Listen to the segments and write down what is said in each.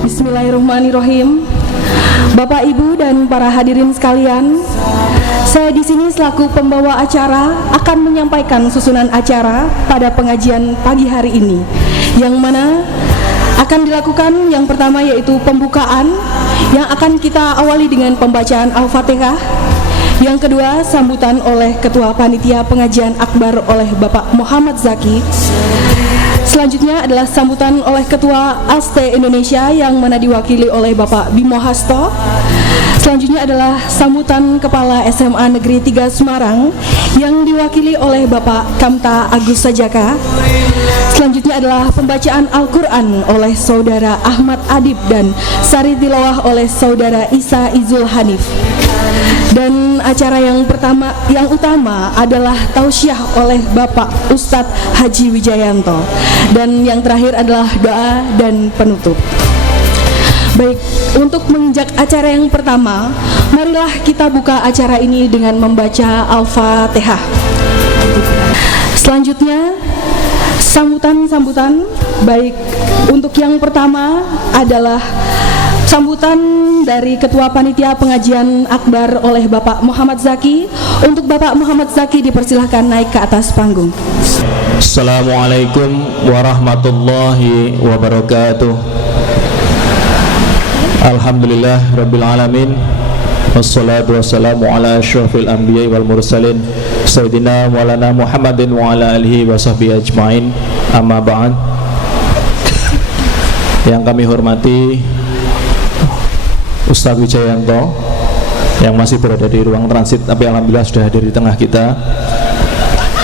Bismillahirrahmanirrahim. Bapak, Ibu, dan para hadirin sekalian, saya di sini selaku pembawa acara akan menyampaikan susunan acara pada pengajian pagi hari ini, yang mana akan dilakukan yang pertama yaitu pembukaan yang akan kita awali dengan pembacaan Al-Fatihah. Yang kedua, sambutan oleh Ketua Panitia Pengajian Akbar oleh Bapak Muhammad Zaki. Selanjutnya adalah sambutan oleh Ketua ASTE Indonesia yang mana diwakili oleh Bapak Bimo Hasto. Selanjutnya adalah sambutan Kepala SMA Negeri 3 Semarang yang diwakili oleh Bapak Kamta Agus Sajaka. Selanjutnya adalah pembacaan Al-Quran oleh Saudara Ahmad Adib dan Sari Tilawah oleh Saudara Isa Izul Hanif. Dan acara yang utama adalah tausiah oleh Bapak Ustadz Haji Wijayanto. Dan yang terakhir adalah doa dan penutup. Baik, untuk menginjak acara yang pertama, marilah kita buka acara ini dengan membaca Al-Fatihah. Selanjutnya sambutan. Baik, untuk yang pertama adalah sambutan dari Ketua Panitia Pengajian Akbar oleh Bapak Muhammad Zaki. Untuk Bapak Muhammad Zaki dipersilahkan naik ke atas panggung. Assalamualaikum warahmatullahi wabarakatuh. Alhamdulillah Rabbil Alamin. Wassalatu wassalamu ala asyrafil anbiya wal mursalin Sayyidina Maulana Muhammadin wa ala alihi wa sahbihi ajma'in. Amma ba'd. Yang kami hormati Ustadz Wijayanto yang masih berada di ruang transit, tapi alhamdulillah sudah hadir di tengah kita.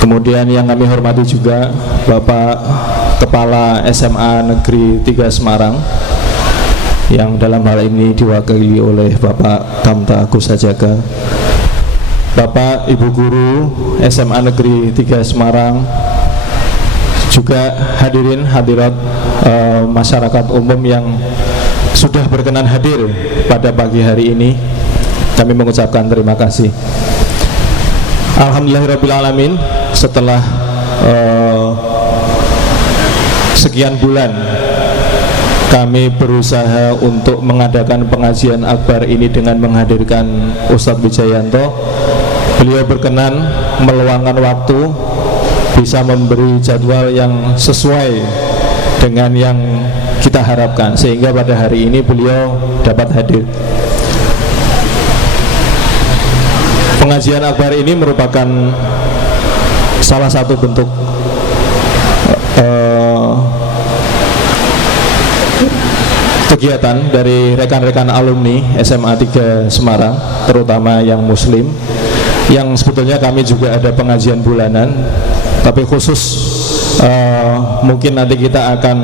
Kemudian yang kami hormati juga Bapak Kepala SMA Negeri 3 Semarang yang dalam hal ini diwakili oleh Bapak Kamta Agus Sajaka. Bapak Ibu Guru SMA Negeri 3 Semarang, juga hadirin hadirat masyarakat umum yang sudah berkenan hadir pada pagi hari ini, kami mengucapkan terima kasih. Alhamdulillahirabbil alamin. Setelah sekian bulan kami berusaha untuk mengadakan pengajian akbar ini dengan menghadirkan Ustadz Wijayanto. Beliau berkenan meluangkan waktu, bisa memberi jadwal yang sesuai dengan yang kita harapkan, sehingga pada hari ini beliau dapat hadir. pengajian akbar ini merupakan salah satu bentuk kegiatan dari rekan-rekan alumni SMA 3 Semarang, terutama yang muslim, yang sebetulnya kami juga ada pengajian bulanan, tapi khusus mungkin nanti kita akan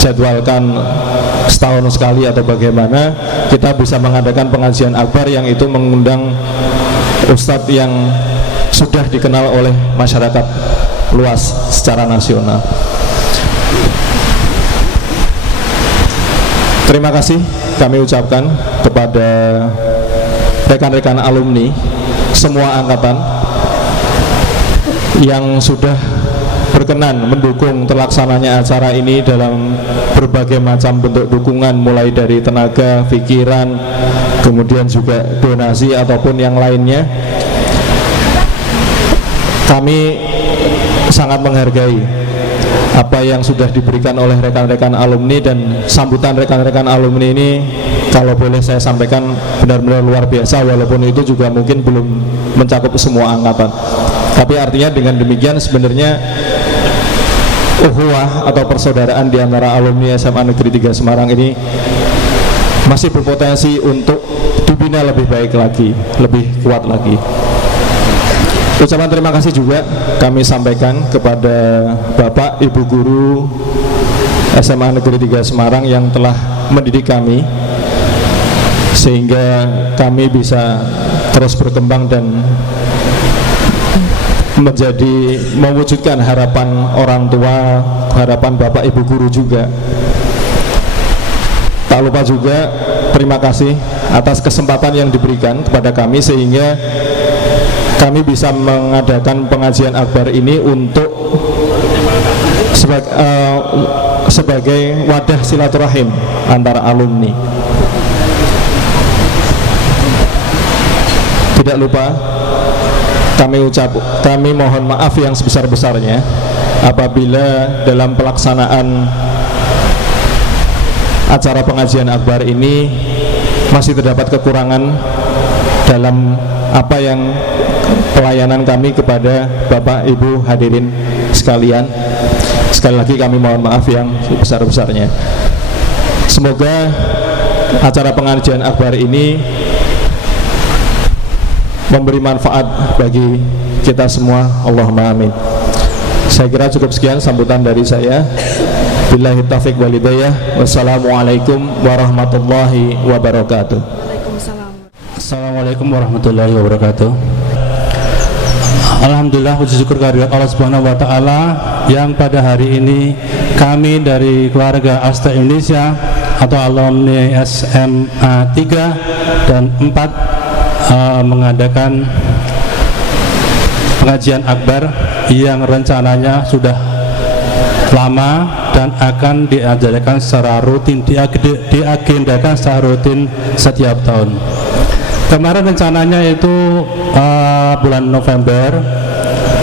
jadwalkan setahun sekali atau bagaimana kita bisa mengadakan pengajian akbar yang itu mengundang ustadz yang sudah dikenal oleh masyarakat luas secara nasional. Terima kasih kami ucapkan kepada rekan-rekan alumni semua angkatan yang sudah berkenan mendukung terlaksananya acara ini dalam berbagai macam bentuk dukungan, mulai dari tenaga, pikiran, kemudian juga donasi ataupun yang lainnya. Kami sangat menghargai apa yang sudah diberikan oleh rekan-rekan alumni, dan sambutan rekan-rekan alumni ini kalau boleh saya sampaikan benar-benar luar biasa, walaupun itu juga mungkin belum mencakup semua angkatan. Tapi artinya dengan demikian sebenarnya ukhuwah atau persaudaraan di antara alumni SMA Negeri 3 Semarang ini masih berpotensi untuk dibina lebih baik lagi, lebih kuat lagi. Ucapan terima kasih juga kami sampaikan kepada Bapak Ibu Guru SMA Negeri 3 Semarang yang telah mendidik kami sehingga kami bisa terus berkembang dan mewujudkan harapan orang tua, harapan Bapak Ibu Guru juga. Tak lupa juga terima kasih atas kesempatan yang diberikan kepada kami sehingga kami bisa mengadakan pengajian akbar ini untuk sebagai wadah silaturahim antara alumni. Tidak lupa kami mohon maaf yang sebesar-besarnya apabila dalam pelaksanaan acara pengajian akbar ini masih terdapat kekurangan dalam apa yang pelayanan kami kepada Bapak Ibu hadirin sekalian. Sekali lagi kami mohon maaf yang sebesar-besarnya. Semoga acara pengajian akbar ini memberi manfaat bagi kita semua. Allahumma amin. Saya kira cukup sekian sambutan dari saya. Billahi taufiq wal hidayah. Wassalamualaikum warahmatullahi wabarakatuh. Assalamualaikum warahmatullahi wabarakatuh. Alhamdulillah, puji syukur kehadirat Allah Subhanahu wa taala yang pada hari ini kami dari keluarga Asta Indonesia atau alumni SMA 3 dan 4 mengadakan pengajian akbar yang rencananya sudah lama dan akan diagendakan secara rutin setiap tahun. Kemarin rencananya itu bulan November,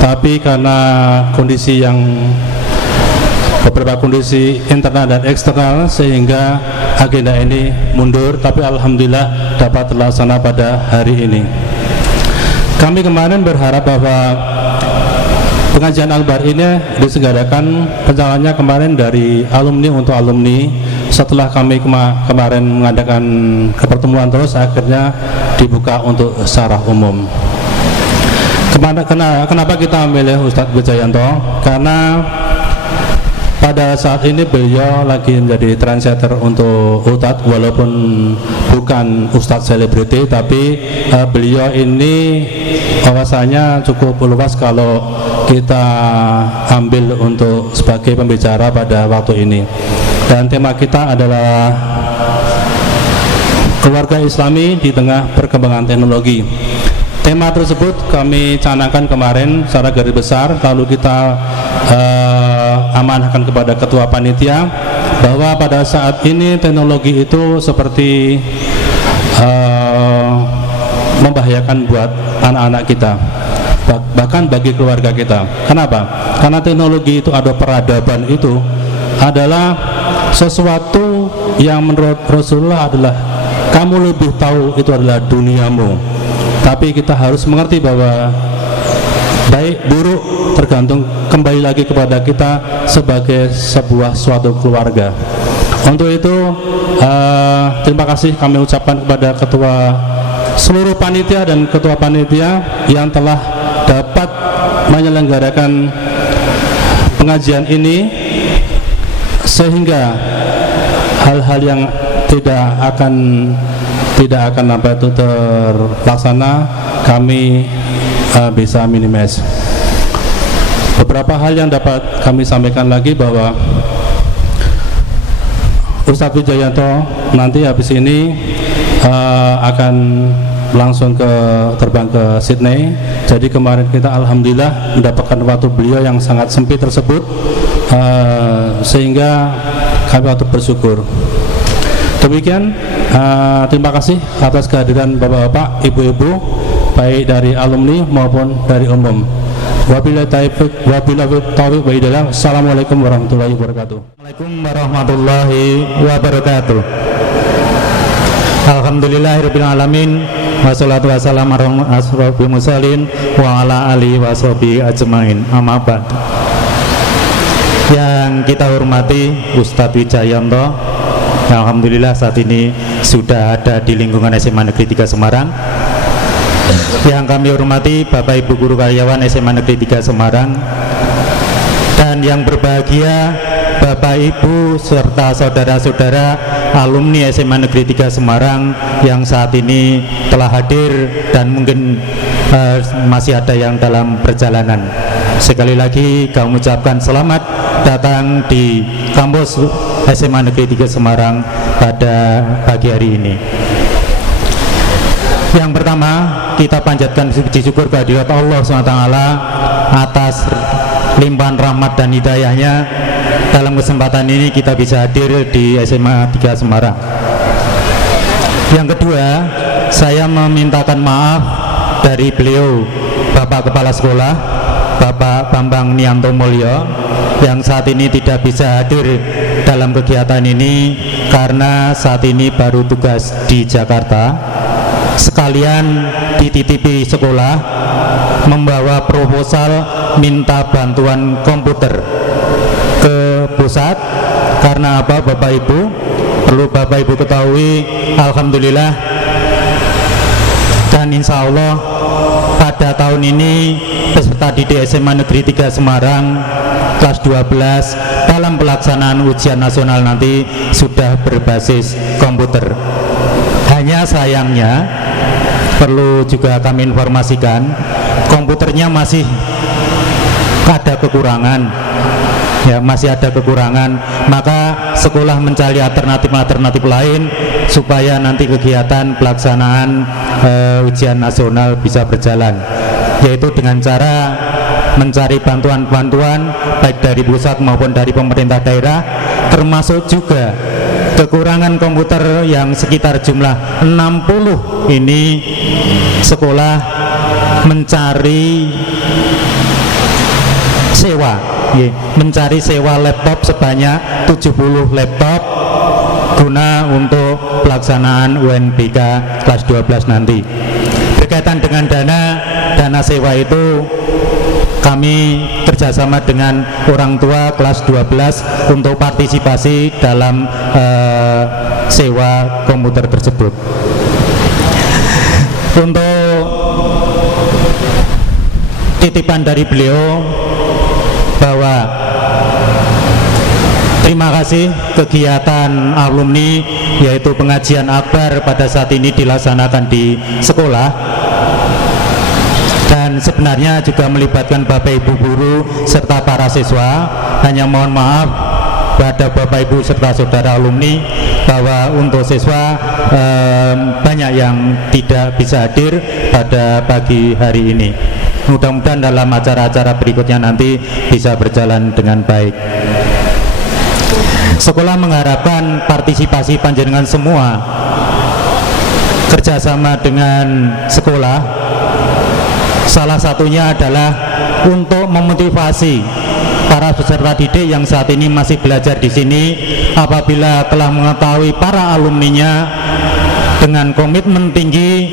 tapi karena beberapa kondisi internal dan eksternal sehingga agenda ini mundur, tapi alhamdulillah dapat terlaksana pada hari ini. Kami kemarin berharap bahwa pengajian akbar ini diselenggarakan rencananya kemarin dari alumni untuk alumni. Setelah kami kemarin mengadakan pertemuan terus, akhirnya dibuka untuk secara umum. Kenapa kita memilih Ustadz Wijayanto? Karena pada saat ini beliau lagi menjadi trendsetter untuk Ustadz, walaupun bukan Ustadz selebriti, tapi beliau ini wawasannya cukup luas kalau kita ambil untuk sebagai pembicara pada waktu ini. Dan tema kita adalah keluarga Islami di tengah perkembangan teknologi. Tema tersebut kami canangkan kemarin secara garis besar, lalu kita amanahkan kepada ketua panitia bahwa pada saat ini teknologi itu seperti membahayakan buat anak-anak kita, bahkan bagi keluarga kita. Kenapa? Karena teknologi itu ada peradaban, itu adalah sesuatu yang menurut Rasulullah adalah kamu lebih tahu itu adalah duniamu. Tapi kita harus mengerti bahwa baik buruk tergantung kembali lagi kepada kita sebagai sebuah suatu keluarga. Untuk itu terima kasih kami ucapkan kepada ketua seluruh panitia dan ketua panitia yang telah dapat menyelenggarakan pengajian ini, sehingga hal-hal yang tidak akan sampai itu terlaksana kami bisa minimize. Beberapa hal yang dapat kami sampaikan lagi bahwa Ustadz Wijayanto nanti habis ini akan langsung terbang ke Sydney. Jadi kemarin kita alhamdulillah mendapatkan waktu beliau yang sangat sempit tersebut, sehingga kami patut bersyukur. Demikian, terima kasih atas kehadiran bapak-bapak, ibu-ibu, baik dari alumni maupun dari umum. Wabillahi taufiq wa hidayah. Assalamualaikum warahmatullahi wabarakatuh. Assalamualaikum warahmatullahi wabarakatuh. Alhamdulillahirabbil alamin, wassalatu wassalamu ala asyrofil mursalin wa ala alihi washabihi ajmain. Amma ba'd. Yang kita hormati Ustadz Wijayanto, alhamdulillah saat ini sudah ada di lingkungan SMA Negeri 3 Semarang. Yang kami hormati Bapak Ibu guru karyawan SMA Negeri 3 Semarang, dan yang berbahagia Bapak Ibu serta saudara-saudara alumni SMA Negeri 3 Semarang yang saat ini telah hadir dan mungkin masih ada yang dalam perjalanan. Sekali lagi kami ucapkan selamat datang di kampus SMA Negeri 3 Semarang pada pagi hari ini. Yang pertama, kita panjatkan puji syukur kehadirat Allah SWT atas limpahan rahmat dan hidayahnya. Dalam kesempatan ini kita bisa hadir di SMA 3 Semarang. Yang kedua, saya memintakan maaf dari beliau Bapak Kepala Sekolah, Bapak Bambang Nianto Mulyo, yang saat ini tidak bisa hadir dalam kegiatan ini karena saat ini baru tugas di Jakarta, sekalian dititipi sekolah membawa proposal minta bantuan komputer ke pusat. Karena apa Bapak Ibu? Perlu Bapak Ibu ketahui, alhamdulillah dan insya Allah pada tahun ini peserta didik SMA Negeri 3 Semarang kelas 12 dalam pelaksanaan ujian nasional nanti sudah berbasis komputer. Hanya sayangnya perlu juga kami informasikan, komputernya masih ada kekurangan, ya masih ada kekurangan. Maka sekolah mencari alternatif lain supaya nanti kegiatan pelaksanaan ujian nasional bisa berjalan, yaitu dengan cara mencari bantuan-bantuan baik dari pusat maupun dari pemerintah daerah, termasuk juga kekurangan komputer yang sekitar jumlah 60 ini. Sekolah mencari sewa laptop sebanyak 70 laptop guna untuk pelaksanaan UNBK kelas 12 nanti. Berkaitan dengan dana sewa itu, kami kerjasama dengan orang tua kelas 12 untuk partisipasi dalam sewa komputer tersebut. Untuk titipan dari beliau bahwa terima kasih kegiatan alumni yaitu pengajian akbar pada saat ini dilaksanakan di sekolah, dan sebenarnya juga melibatkan Bapak Ibu guru serta para siswa. Hanya mohon maaf pada Bapak Ibu serta saudara alumni bahwa untuk siswa banyak yang tidak bisa hadir pada pagi hari ini. Mudah-mudahan dalam acara-acara berikutnya nanti bisa berjalan dengan baik. Sekolah mengharapkan partisipasi panjenengan semua, kerjasama dengan sekolah. Salah satunya adalah untuk memotivasi para peserta didik yang saat ini masih belajar di sini, apabila telah mengetahui para alumninya dengan komitmen tinggi,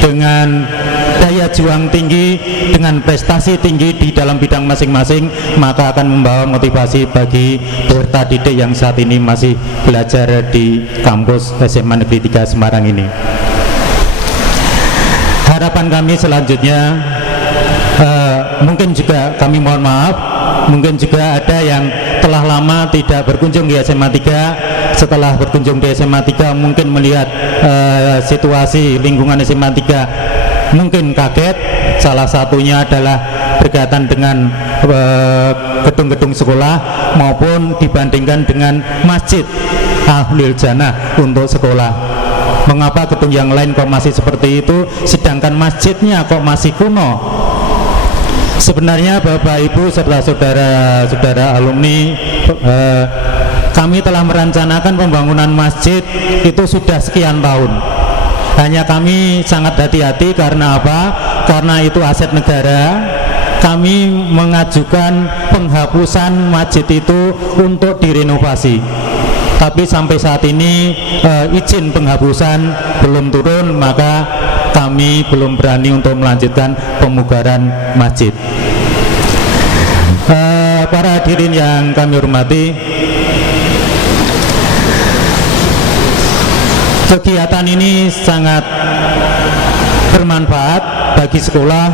dengan daya juang tinggi, dengan prestasi tinggi di dalam bidang masing-masing, maka akan membawa motivasi bagi peserta didik yang saat ini masih belajar di kampus SMA Negeri 3 Semarang ini. Harapan kami selanjutnya, mungkin juga kami mohon maaf, mungkin juga ada yang telah lama tidak berkunjung di SMA 3. Setelah berkunjung di SMA 3 mungkin melihat situasi lingkungan SMA 3 mungkin kaget. Salah satunya adalah berkaitan dengan gedung-gedung sekolah maupun dibandingkan dengan masjid Ahlul Jannah untuk sekolah. Mengapa gedung yang lain kok masih seperti itu, sedangkan masjidnya kok masih kuno? Sebenarnya Bapak Ibu serta saudara-saudara alumni, kami telah merencanakan pembangunan masjid itu sudah sekian tahun. Hanya kami sangat hati-hati karena apa? Karena itu aset negara. Kami mengajukan penghapusan masjid itu untuk direnovasi. Tapi sampai saat ini izin penghapusan belum turun, maka kami belum berani untuk melanjutkan pemugaran masjid. Para hadirin yang kami hormati, kegiatan ini sangat bermanfaat bagi sekolah,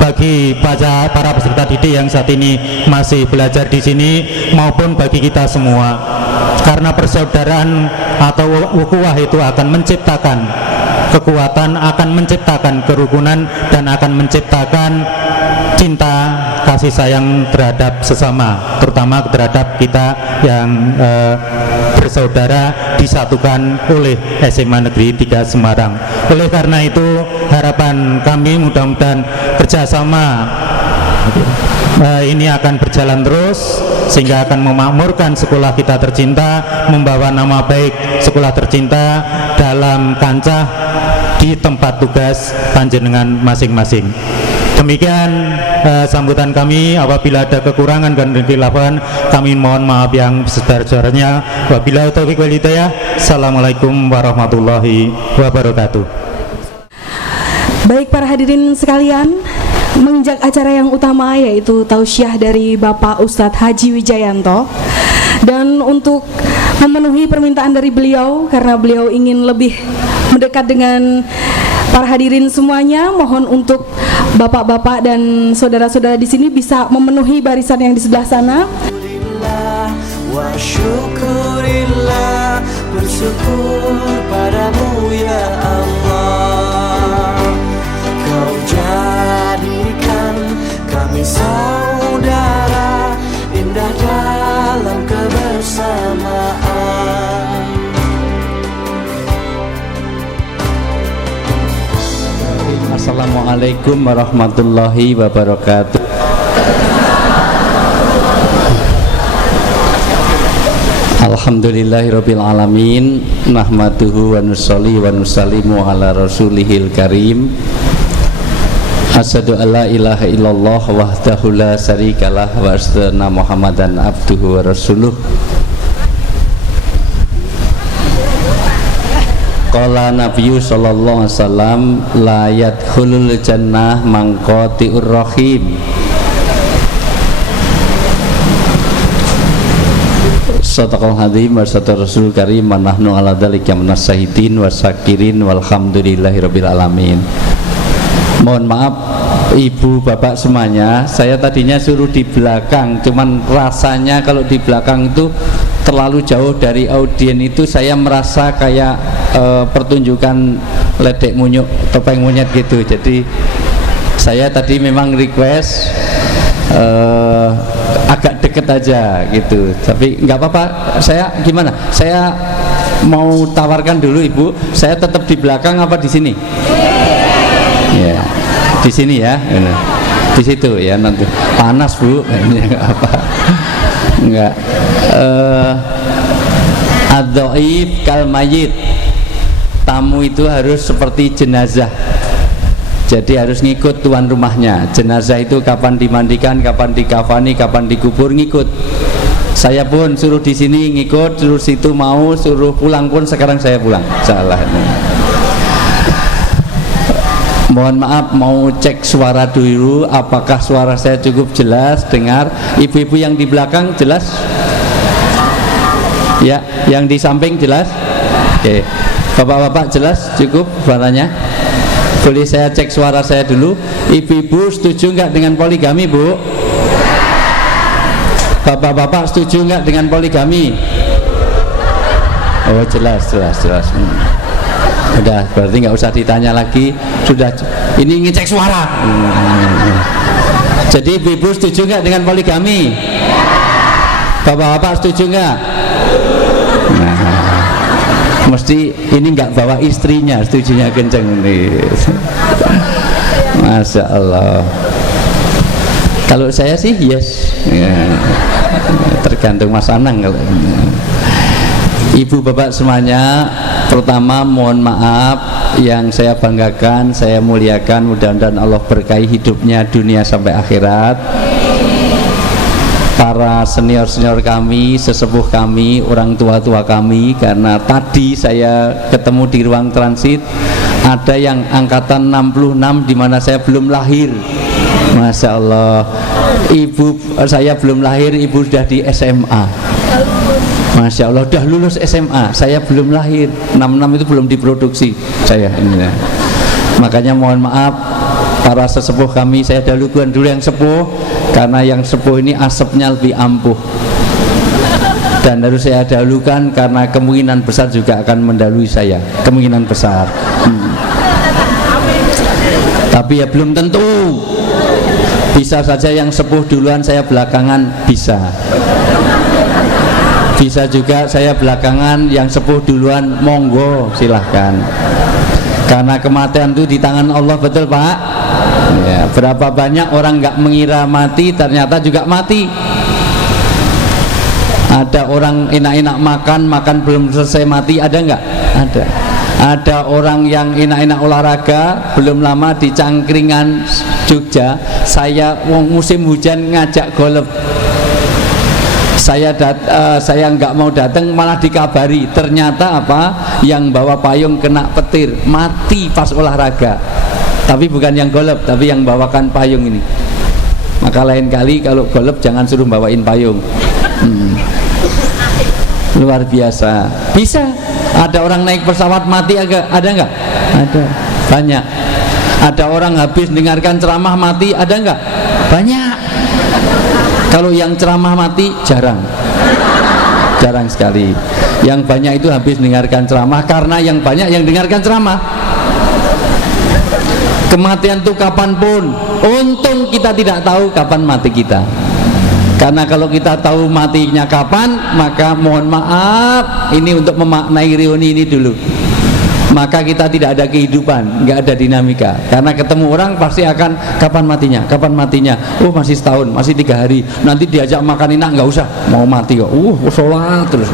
bagi para peserta didik yang saat ini masih belajar di sini, maupun bagi kita semua. Karena persaudaraan atau ukhuwah itu akan menciptakan kekuatan, akan menciptakan kerukunan, dan akan menciptakan cinta kasih sayang terhadap sesama, terutama terhadap kita yang bersaudara disatukan oleh SMA Negeri 3 Semarang. Oleh karena itu harapan kami mudah-mudahan kerjasama ini akan berjalan terus sehingga akan memakmurkan sekolah kita tercinta, membawa nama baik sekolah tercinta dalam kancah di tempat tugas panjenengan masing-masing. Demikian sambutan kami. Apabila ada kekurangan dan kekhilafan, kami mohon maaf yang sebesar-besarnya. Wabillahi taufiq wal hidayah. Assalamualaikum warahmatullahi wabarakatuh. Baik para hadirin sekalian, menginjak acara yang utama yaitu tausiah dari Bapak Ustadz Haji Wijayanto, dan untuk memenuhi permintaan dari beliau karena beliau ingin lebih mendekat dengan para hadirin semuanya, mohon untuk bapak-bapak dan saudara-saudara di sini bisa memenuhi barisan yang di sebelah sana. Wa syukurillah, bersyukur padamu ya Allah. Kau jadikan kami saudara, indah dalam kebersamaan. Assalamualaikum warahmatullahi wabarakatuh. Alhamdulillahirabbil alamin, nahmaduhu wa nusolli wa nusallimu ala rasulihil karim. Asyhadu alla ilaha illallah wahdahu la syarikalah wa asyhadu anna Muhammadan abduhu wa rasuluh. Qala Nabiyyu sallallahu alaihi wasallam, la yadkhulul jannah man qati'ur rahim. Sadaqal hadzim wa sadaqar rasul karim, wa nahnu ala dzalika minas syahidin wa syakirin walhamdulillahirabbil alamin. Mohon maaf ibu bapak semuanya, saya tadinya suruh di belakang, cuman rasanya kalau di belakang itu terlalu jauh dari audien, itu saya merasa kayak pertunjukan ledek munyuk, topeng monyet gitu. Jadi saya tadi memang request agak deket aja gitu, tapi nggak apa-apa. Saya gimana? Saya mau tawarkan dulu ibu, saya tetap di belakang apa di sini? Ya, di sini ya, di situ ya, nanti panas bu, nggak apa, nggak. Ad-dhaif kal mayit, tamu itu harus seperti jenazah. Jadi harus ngikut tuan rumahnya. Jenazah itu kapan dimandikan, kapan dikafani, kapan dikubur, ngikut. Saya pun suruh di sini ngikut, suruh situ mau, suruh pulang pun sekarang saya pulang. Salah. Mohon maaf, mau cek suara dulu, apakah suara saya cukup jelas dengar? Ibu-ibu yang di belakang jelas? Ya, yang di samping jelas? Oke. Bapak-bapak jelas cukup suaranya? Boleh saya cek suara saya dulu? Ibu-ibu setuju nggak dengan poligami, Bu? Bapak-bapak setuju nggak dengan poligami? Oh, jelas. Udah, berarti nggak usah ditanya lagi. Sudah, ini ngecek suara. Jadi ibu setuju nggak dengan poligami? Bapak-bapak setuju nggak? Nah, mesti ini nggak bawa istrinya, setujunya kenceng nih. Masya Allah. Kalau saya sih yes, ya, tergantung Mas Anang kalau. Ibu bapak semuanya, pertama mohon maaf, yang saya banggakan, saya muliakan, mudah-mudahan Allah berkahi hidupnya dunia sampai akhirat. Para senior-senior kami, sesepuh kami, orang tua-tua kami, karena tadi saya ketemu di ruang transit, ada yang angkatan 66 di mana saya belum lahir. Masya Allah, ibu saya belum lahir, ibu sudah di SMA. Masya Allah, udah lulus SMA, saya belum lahir. 66 itu belum diproduksi saya ini. Makanya mohon maaf para sesepuh kami, saya dahulukan dulu yang sepuh, karena yang sepuh ini asapnya lebih ampuh. Dan harus saya dahulukan karena kemungkinan besar juga akan mendahului saya, kemungkinan besar. Tapi ya belum tentu. Bisa saja yang sepuh duluan, saya belakangan, bisa. Bisa juga saya belakangan, yang sepuh duluan, monggo silahkan. Karena kematian itu di tangan Allah, betul Pak? Ya, berapa banyak orang nggak mengira mati, ternyata juga mati. Ada orang enak-enak makan belum selesai mati, ada nggak? Ada. Ada orang yang enak-enak olahraga, belum lama di Cangkringan Jogja, saya musim hujan ngajak golf. Saya nggak mau datang, malah dikabari ternyata apa, yang bawa payung kena petir, mati pas olahraga. Tapi bukan yang golep, tapi yang bawakan payung ini. Maka lain kali kalau golep jangan suruh bawain payung. Luar biasa. Bisa. Ada orang naik pesawat mati, ada nggak? Ada, banyak. Ada orang habis dengarkan ceramah mati, ada nggak? Banyak. Kalau yang ceramah mati jarang sekali. Yang banyak itu habis dengarkan ceramah, karena yang banyak yang dengarkan ceramah. Kematian itu kapanpun. Untung kita tidak tahu kapan mati kita. Karena kalau kita tahu matinya kapan, maka mohon maaf, ini untuk memaknai reuni ini dulu, maka kita tidak ada kehidupan, nggak ada dinamika. Karena ketemu orang pasti akan kapan matinya, oh masih setahun, masih 3 hari, nanti diajak makan enak, nggak usah, mau mati kok, sholat terus.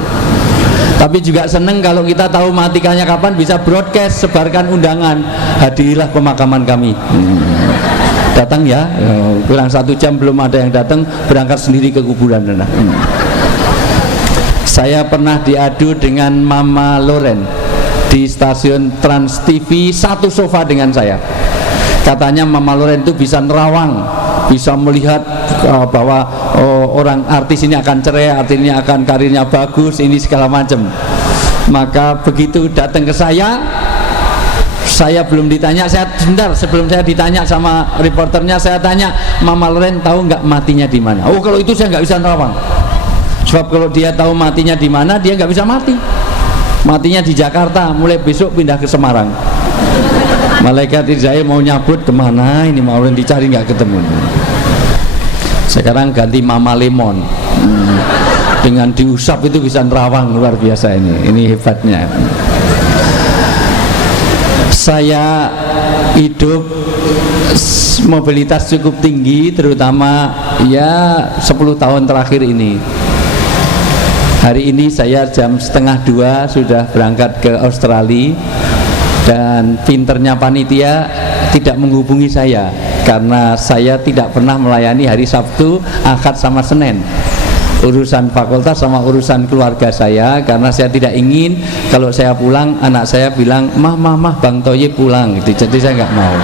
Tapi juga seneng kalau kita tahu matikannya kapan, bisa broadcast, sebarkan undangan, hadirilah pemakaman kami. Datang ya, kurang 1 jam belum ada yang datang, berangkat sendiri ke kuburan. Saya pernah diadu dengan Mama Loren di stasiun Trans TV, satu sofa dengan saya. Katanya Mama Loren itu bisa nerawang, bisa melihat bahwa orang artis ini akan cerai, artinya akan karirnya bagus, ini segala macam. Maka begitu datang ke saya belum ditanya, sebentar sebelum saya ditanya sama reporternya, saya tanya, Mama Loren tahu nggak matinya di mana? Oh, kalau itu saya nggak bisa nerawang. Sebab kalau dia tahu matinya di mana, dia nggak bisa mati. Matinya di Jakarta, mulai besok pindah ke Semarang. Malaikat Israel mau nyabut kemana? Ini Mama Loren dicari nggak ketemu. Sekarang ganti Mama Lemon. Dengan diusap itu bisa nerawang, luar biasa ini hebatnya. Saya hidup mobilitas cukup tinggi, terutama ya 10 tahun terakhir ini. Hari ini saya jam 1:30 sudah berangkat ke Australia, dan pinternya panitia tidak menghubungi saya karena saya tidak pernah melayani hari Sabtu, Ahad sama Senin. urusan fakultas sama urusan keluarga saya, karena saya tidak ingin kalau saya pulang anak saya bilang mah Bang Thoyib pulang gitu. Jadi saya nggak mau.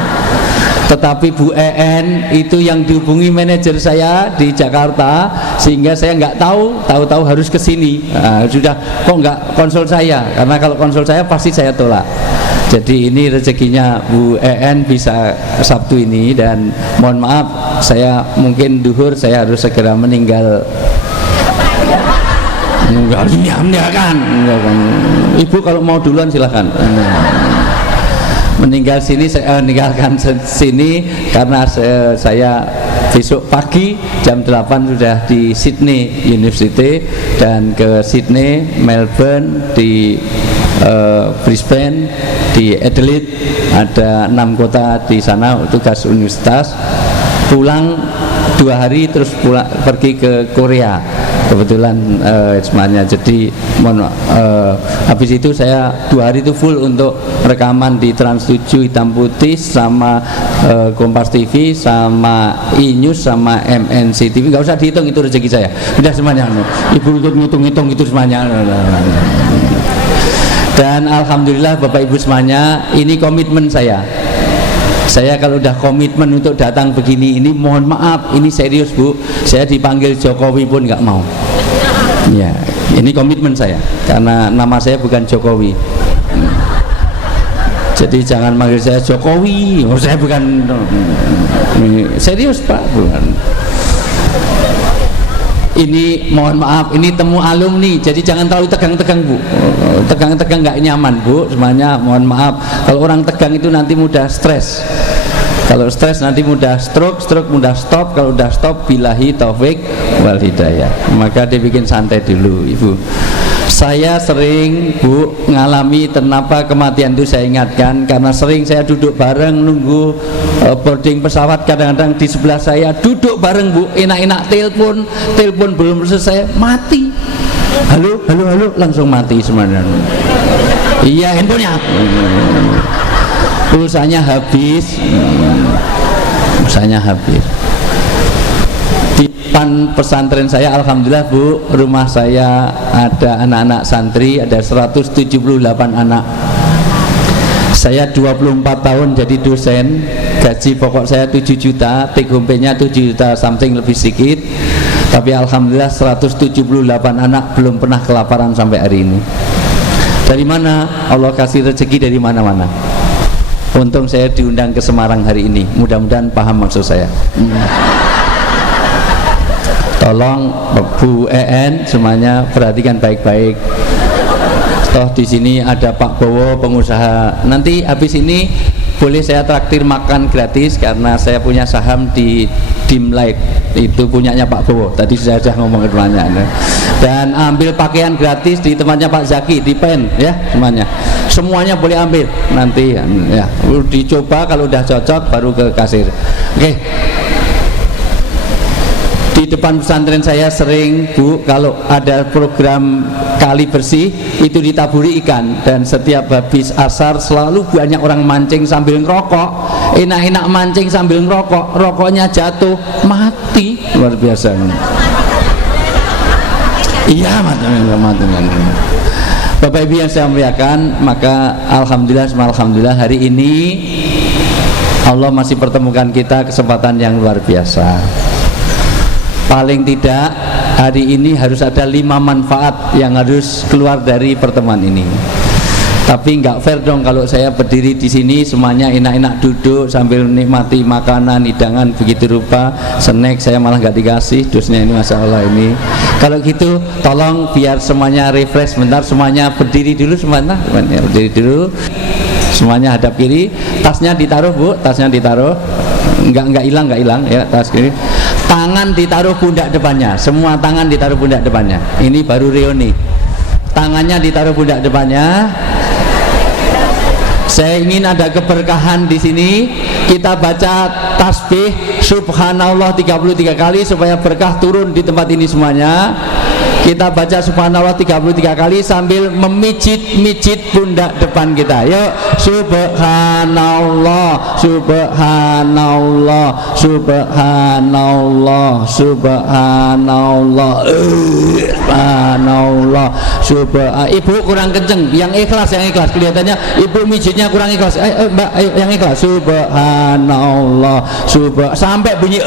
Tetapi Bu EN itu yang dihubungi manajer saya di Jakarta, sehingga saya nggak tahu harus ke sini. Sudah kok nggak konsul saya, karena kalau konsul saya pasti saya tolak. Jadi ini rezekinya Bu EN bisa Sabtu ini, dan mohon maaf saya mungkin duhur saya harus segera meninggalkan. Ibu kalau mau duluan silahkan. Meninggalkan sini karena saya besok pagi jam 8 sudah di Sydney University, dan ke Sydney, Melbourne, di Brisbane, di Adelaide, ada 6 kota di sana tugas universitas. Pulang 2 hari terus pergi ke Korea kebetulan semuanya. Jadi habis itu saya 2 hari itu full untuk rekaman di Trans 7 hitam putih, sama Kompas TV, sama E-News, sama MNC TV. Nggak usah dihitung, itu rezeki saya udah semuanya. Ibu ngitung itu semuanya. Dan alhamdulillah Bapak Ibu semuanya, ini komitmen saya. Saya kalau udah komitmen untuk datang begini, ini mohon maaf, ini serius Bu, saya dipanggil Jokowi pun nggak mau. Ya, ini komitmen saya, karena nama saya bukan Jokowi. Jadi jangan manggil saya Jokowi, saya bukan. Serius Pak, bukan. Ini mohon maaf, ini temu alumni, jadi jangan terlalu tegang-tegang Bu. Tegang-tegang nggak nyaman Bu, semuanya mohon maaf. Kalau orang tegang itu nanti mudah stres. Kalau stres nanti mudah stroke mudah stop. Kalau udah stop, billahi taufik wal hidayah. Maka dibikin santai dulu Ibu. Saya sering Bu ngalami, kenapa kematian itu saya ingatkan, karena sering saya duduk bareng nunggu boarding pesawat, kadang-kadang di sebelah saya duduk bareng Bu, enak-enak telepon belum selesai mati. Halo, langsung mati semuanya. Iya, handphonenya. Pulsanya habis. Di depan pesantren saya, alhamdulillah Bu, rumah saya ada anak-anak santri, ada 178 anak. Saya 24 tahun jadi dosen, gaji pokok saya 7 juta, take home pay-nya 7 juta something lebih sedikit. Tapi alhamdulillah 178 anak belum pernah kelaparan sampai hari ini. Dari mana? Allah kasih rezeki dari mana-mana. Untung saya diundang ke Semarang hari ini. Mudah-mudahan paham maksud saya. Tolong Bu EN semuanya perhatikan baik-baik. Toh di sini ada Pak Bowo, pengusaha. Nanti habis ini boleh saya traktir makan gratis karena saya punya saham di Dimlight, itu punyanya Pak Bowo. Tadi saya sudah ngomong ke temannya. Dan ambil pakaian gratis di tempatnya Pak Zaki di Pen ya semuanya. Semuanya boleh ambil nanti ya. Dicoba kalau udah cocok baru ke kasir. Oke. Di depan pesantren saya sering Bu, kalau ada program kali bersih itu ditaburi ikan, dan setiap habis asar selalu banyak orang mancing sambil ngerokok. Enak-enak mancing sambil ngerokok, rokoknya jatuh mati, luar biasa. Iya, mati. Bapak Ibu yang saya muliakan, maka alhamdulillah hari ini Allah masih pertemukan kita kesempatan yang luar biasa. Paling tidak hari ini harus ada 5 manfaat yang harus keluar dari pertemuan ini. Tapi nggak fair dong kalau saya berdiri di sini semuanya enak-enak duduk sambil nikmati makanan, hidangan begitu rupa, snack saya malah nggak dikasih, dosnya ini Masya Allah ini. Kalau gitu tolong biar semuanya refresh sebentar, semuanya berdiri dulu semuanya, berdiri dulu. Semuanya hadap kiri, tasnya ditaruh Bu, tasnya ditaruh. Nggak hilang ya tas kiri. Tangan ditaruh pundak depannya, semua tangan ditaruh pundak depannya. Ini baru reuni. Tangannya ditaruh pundak depannya. Saya ingin ada keberkahan di sini. Kita baca tasbih Subhanallah 33 kali supaya berkah turun di tempat ini semuanya. Kita baca subhanallah 33 kali sambil memijit-mijit pundak depan kita. Yuk, subhanallah, subhanallah, subhanallah, subhanallah, subhanallah, subhanallah. Ibu kurang kenceng, yang ikhlas, yang ikhlas. Kelihatannya ibu mijitnya kurang ikhlas. Mbak, ayo yang ikhlas. Subhanallah, sampai bunyi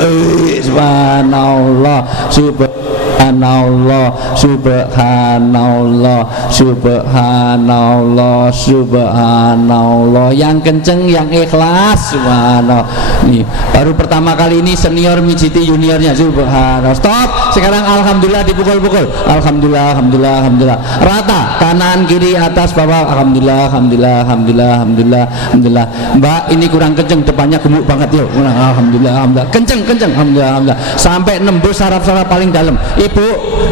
subhanallah, subhanallah, subhanallah, subhanallah, subhanallah. Yang kenceng, yang ikhlas. Subhanallah. Nih, baru pertama kali ini senior mijiti juniornya. Subhanallah. Stop. Sekarang alhamdulillah dipukul-pukul. Alhamdulillah, alhamdulillah, alhamdulillah. Rata, kanan, kiri, atas, bawah. Alhamdulillah, alhamdulillah, alhamdulillah, alhamdulillah, alhamdulillah. Mbak, ini kurang kenceng, depannya gemuk banget yuk. Alhamdulillah, alhamdulillah. Kenceng, kenceng. Alhamdulillah, alhamdulillah. Sampai nembus saraf-saraf paling dalam. Ibu,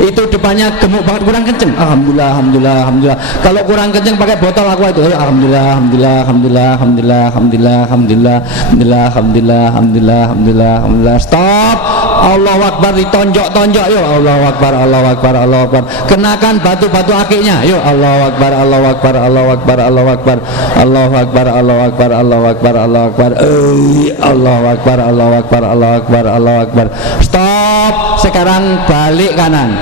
itu depannya gemuk banget, kurang kenceng. Alhamdulillah, alhamdulillah, alhamdulillah. Kalau kurang kenceng pakai botol aqua itu. Alhamdulillah, alhamdulillah, alhamdulillah, alhamdulillah, alhamdulillah, alhamdulillah, alhamdulillah, alhamdulillah, alhamdulillah, alhamdulillah, alhamdulillah. Stop. Allahu Akbar, ditonjok-tonjok yuk. Allahu Akbar, Allahu Akbar, Allahu Akbar. Kenakan batu-batu akiknya. Yuk, Allahu Akbar, Allahu Akbar, Allahu Akbar, Allahu Akbar, Allahu Akbar, Allahu Akbar, Allahu Akbar, Allahu Akbar. Allahu Akbar, Allahu Akbar, Allahu Akbar, Allahu Akbar. Stop. Sekarang balik kanan.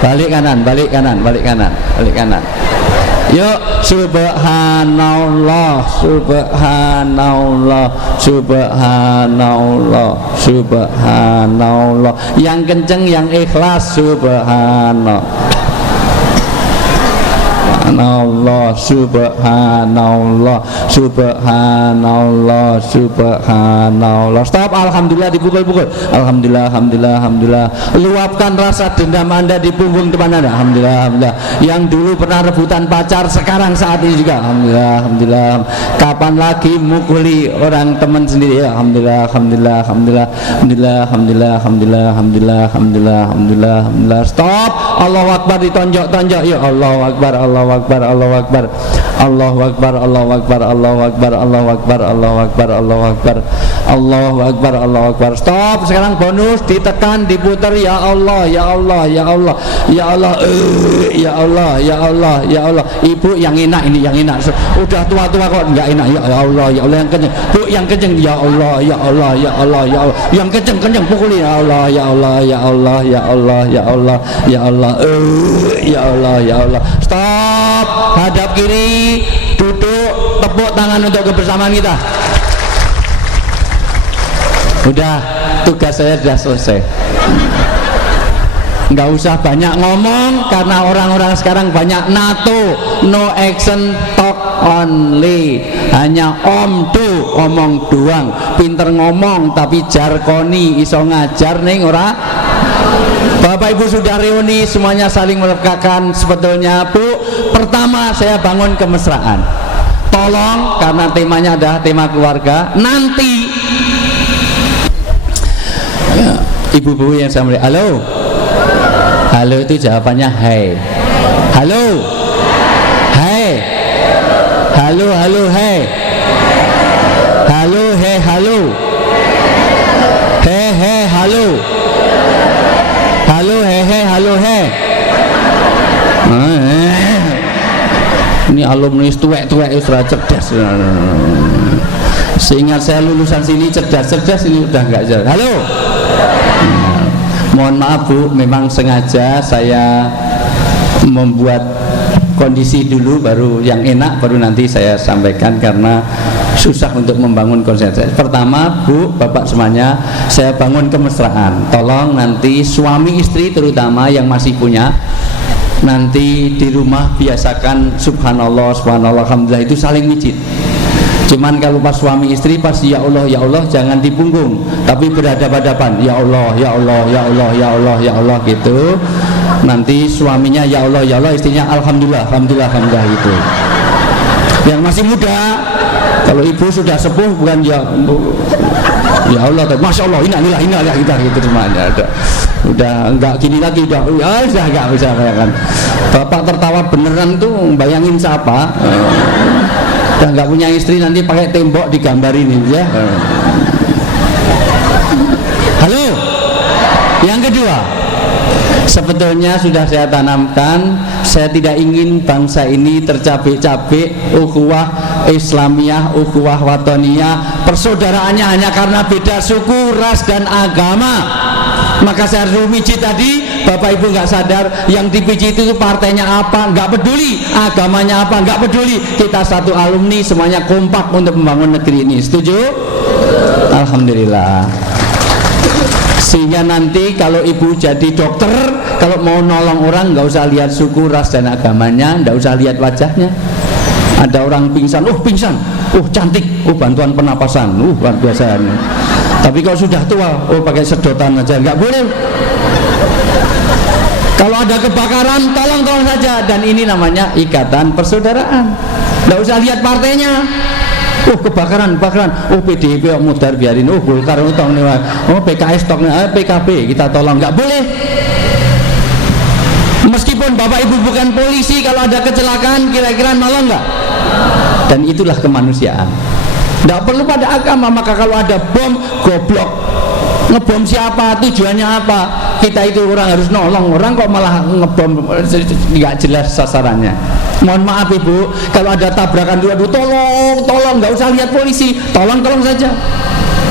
Balik kanan, balik kanan, balik kanan, balik kanan. Yuk, subhanallah, subhanallah, subhanallah, subhanallah. Yang kenceng, yang ikhlas. Subhanallah, subhanallah, subhanallah, subhanallah, subhanallah. Stop. Alhamdulillah, dipukul-pukul. Alhamdulillah, alhamdulillah, alhamdulillah. Luapkan rasa dendam Anda di punggung depan Anda. Alhamdulillah, alhamdulillah. Yang dulu pernah rebutan pacar, sekarang saat ini juga. Alhamdulillah, alhamdulillah. Kapan lagi mukuli orang teman sendiri? Ya, alhamdulillah, alhamdulillah, alhamdulillah, alhamdulillah, alhamdulillah, alhamdulillah, alhamdulillah, alhamdulillah, alhamdulillah, alhamdulillah. Stop. Allahu Akbar, ditonjok-tonjok. Ya, Allahu Akbar, Allahu Akbar, Allahu Akbar, Allahu Akbar, Allahu Akbar, Allahu Akbar, Allahu Akbar, Allahu Akbar, Allahu Akbar, Allahu Akbar, Allahu Akbar. Stop. Sekarang bonus, ditekan, diputar. Ya Allah, ya Allah, ya Allah, ya Allah, ya Allah, ya Allah, ya Allah. Ibu yang enak ini, yang enak. Udah tua-tua kok enggak enak. Ya Allah, ya Allah, yang kenceng. Bu, yang kenceng. Ya Allah, ya Allah, ya Allah, ya Allah. Yang kenceng-kenceng pukuli. Ya Allah, ya Allah, ya Allah, ya Allah, ya Allah, ya Allah, ya Allah, ya Allah. Stop. Hadap kiri, duduk, tepuk tangan untuk kebersamaan kita. Udah, tugas saya sudah selesai. Nggak usah banyak ngomong karena orang-orang sekarang banyak NATO, no action, talk only. Hanya do, omong doang. Pinter ngomong tapi jarkoni, iso ngajar ning ora. Bapak Ibu sudah reuni, semuanya saling melekakan. Sebetulnya Bu, pertama saya bangun kemesraan. Tolong, karena temanya adalah tema keluarga, nanti ya, ibu-ibu yang saya melihat, halo, halo itu jawabannya hai, halo, hai, halo, halo, hai, halo, he, halo, he, he, halo, halo, he, he, halo, he. Ini alumni tuwek-tuwek sudah cerdas. Seingat saya lulusan sini cerdas-cerdas, ini udah enggak cerdas. Halo. Mohon maaf Bu, memang sengaja saya membuat kondisi dulu, baru yang enak baru nanti saya sampaikan karena susah untuk membangun konsentrasi. Pertama Bu, Bapak semuanya, saya bangun kemesraan. Tolong nanti suami istri terutama yang masih punya, nanti di rumah biasakan subhanallah, subhanallah, alhamdulillah itu saling mijit. Cuman kalau pas suami istri pasti ya Allah jangan di punggung, tapi berhadapan-hadapan. Ya Allah, ya Allah, ya Allah, ya Allah, ya Allah gitu. Nanti suaminya ya Allah, istrinya alhamdulillah, alhamdulillah, alhamdulillah gitu. Yang masih muda, kalau ibu sudah sepuh bukan ya Allah, masya Allah, inilah kita gitu semuanya. Udah enggak gini lagi, udah enggak bisa bayangkan. Bapak tertawa beneran tuh, bayangin siapa? Udah enggak punya istri nanti pakai tembok digambarin ini ya. Halo. Yang kedua, Sebetulnya sudah saya tanamkan, saya tidak ingin bangsa ini tercapek-capek ukhuwah Islamiyah, ukhuwah watoniyah, persaudaraannya hanya karena beda suku, ras dan agama. Maka saya rumiji tadi, Bapak Ibu nggak sadar yang dipiji itu partainya apa, nggak peduli, agamanya apa, nggak peduli. Kita satu alumni, semuanya kompak untuk membangun negeri ini. Setuju? Alhamdulillah. Sehingga nanti kalau ibu jadi dokter, kalau mau nolong orang nggak usah lihat suku, ras dan agamanya, nggak usah lihat wajahnya. Ada orang pingsan, pingsan, cantik, bantuan pernapasan, luar biasa. Tapi kalau sudah tua, pakai sedotan aja, nggak boleh. Kalau ada kebakaran, tolong saja. Dan ini namanya ikatan persaudaraan. Nggak usah lihat partainya. Kebakaran, PDIP mudar biarin, Golkar utang nih, PKS tok, PKB kita tolong, nggak boleh. Meskipun Bapak Ibu bukan polisi, kalau ada kecelakaan kira-kira nolong nggak? Dan itulah kemanusiaan. Nggak perlu pada agama. Maka kalau ada bom, goblok, ngebom siapa, tujuannya apa? Kita itu orang harus nolong, orang kok malah ngebom, nggak jelas sasarannya. Mohon maaf Ibu, kalau ada tabrakan dua-dua, tolong, nggak usah lihat polisi, tolong saja.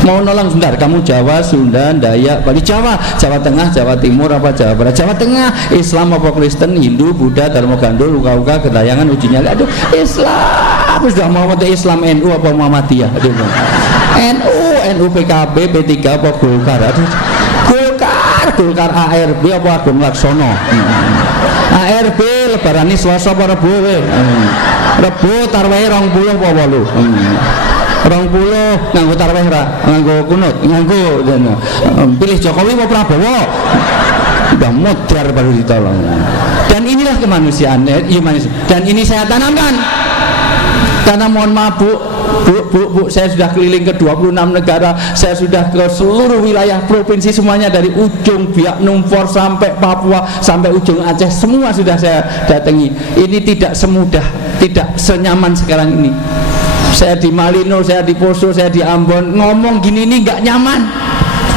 Mau nolong sebentar, kamu Jawa, Sunda, Dayak, Bali, Jawa Tengah, Jawa Timur, apa Jawa Barat, Jawa Tengah, Islam apa Kristen, Hindu, Buddha, Dharma Gandul, Uka-uka, Kedayangan, uji nyali, aduh Islam, sudah mau Islam NU apa Muhammadiyah, aduh NU, PKB, P3 apa Golkar, aduh Golkar, ARB apa Agung Laksono, ARB lebaran ini Selasa apa Rebo, Rebo tarwehe 20 apa 8, 20 nganggo tarweh ra, nganggo kunut, nganggo pilih Jokowi apa Prabowo, udah modar baru ditolong. Dan inilah kemanusiaan, humanisme. Dan ini saya tanamkan. Karena mohon maaf Bu, saya sudah keliling ke 26 negara, saya sudah ke seluruh wilayah provinsi semuanya, dari ujung Biak Numfor sampai Papua sampai ujung Aceh, semua sudah saya datangi. Ini tidak semudah, tidak senyaman sekarang ini. Saya di Malino, saya di Poso, saya di Ambon, ngomong gini ini nggak nyaman.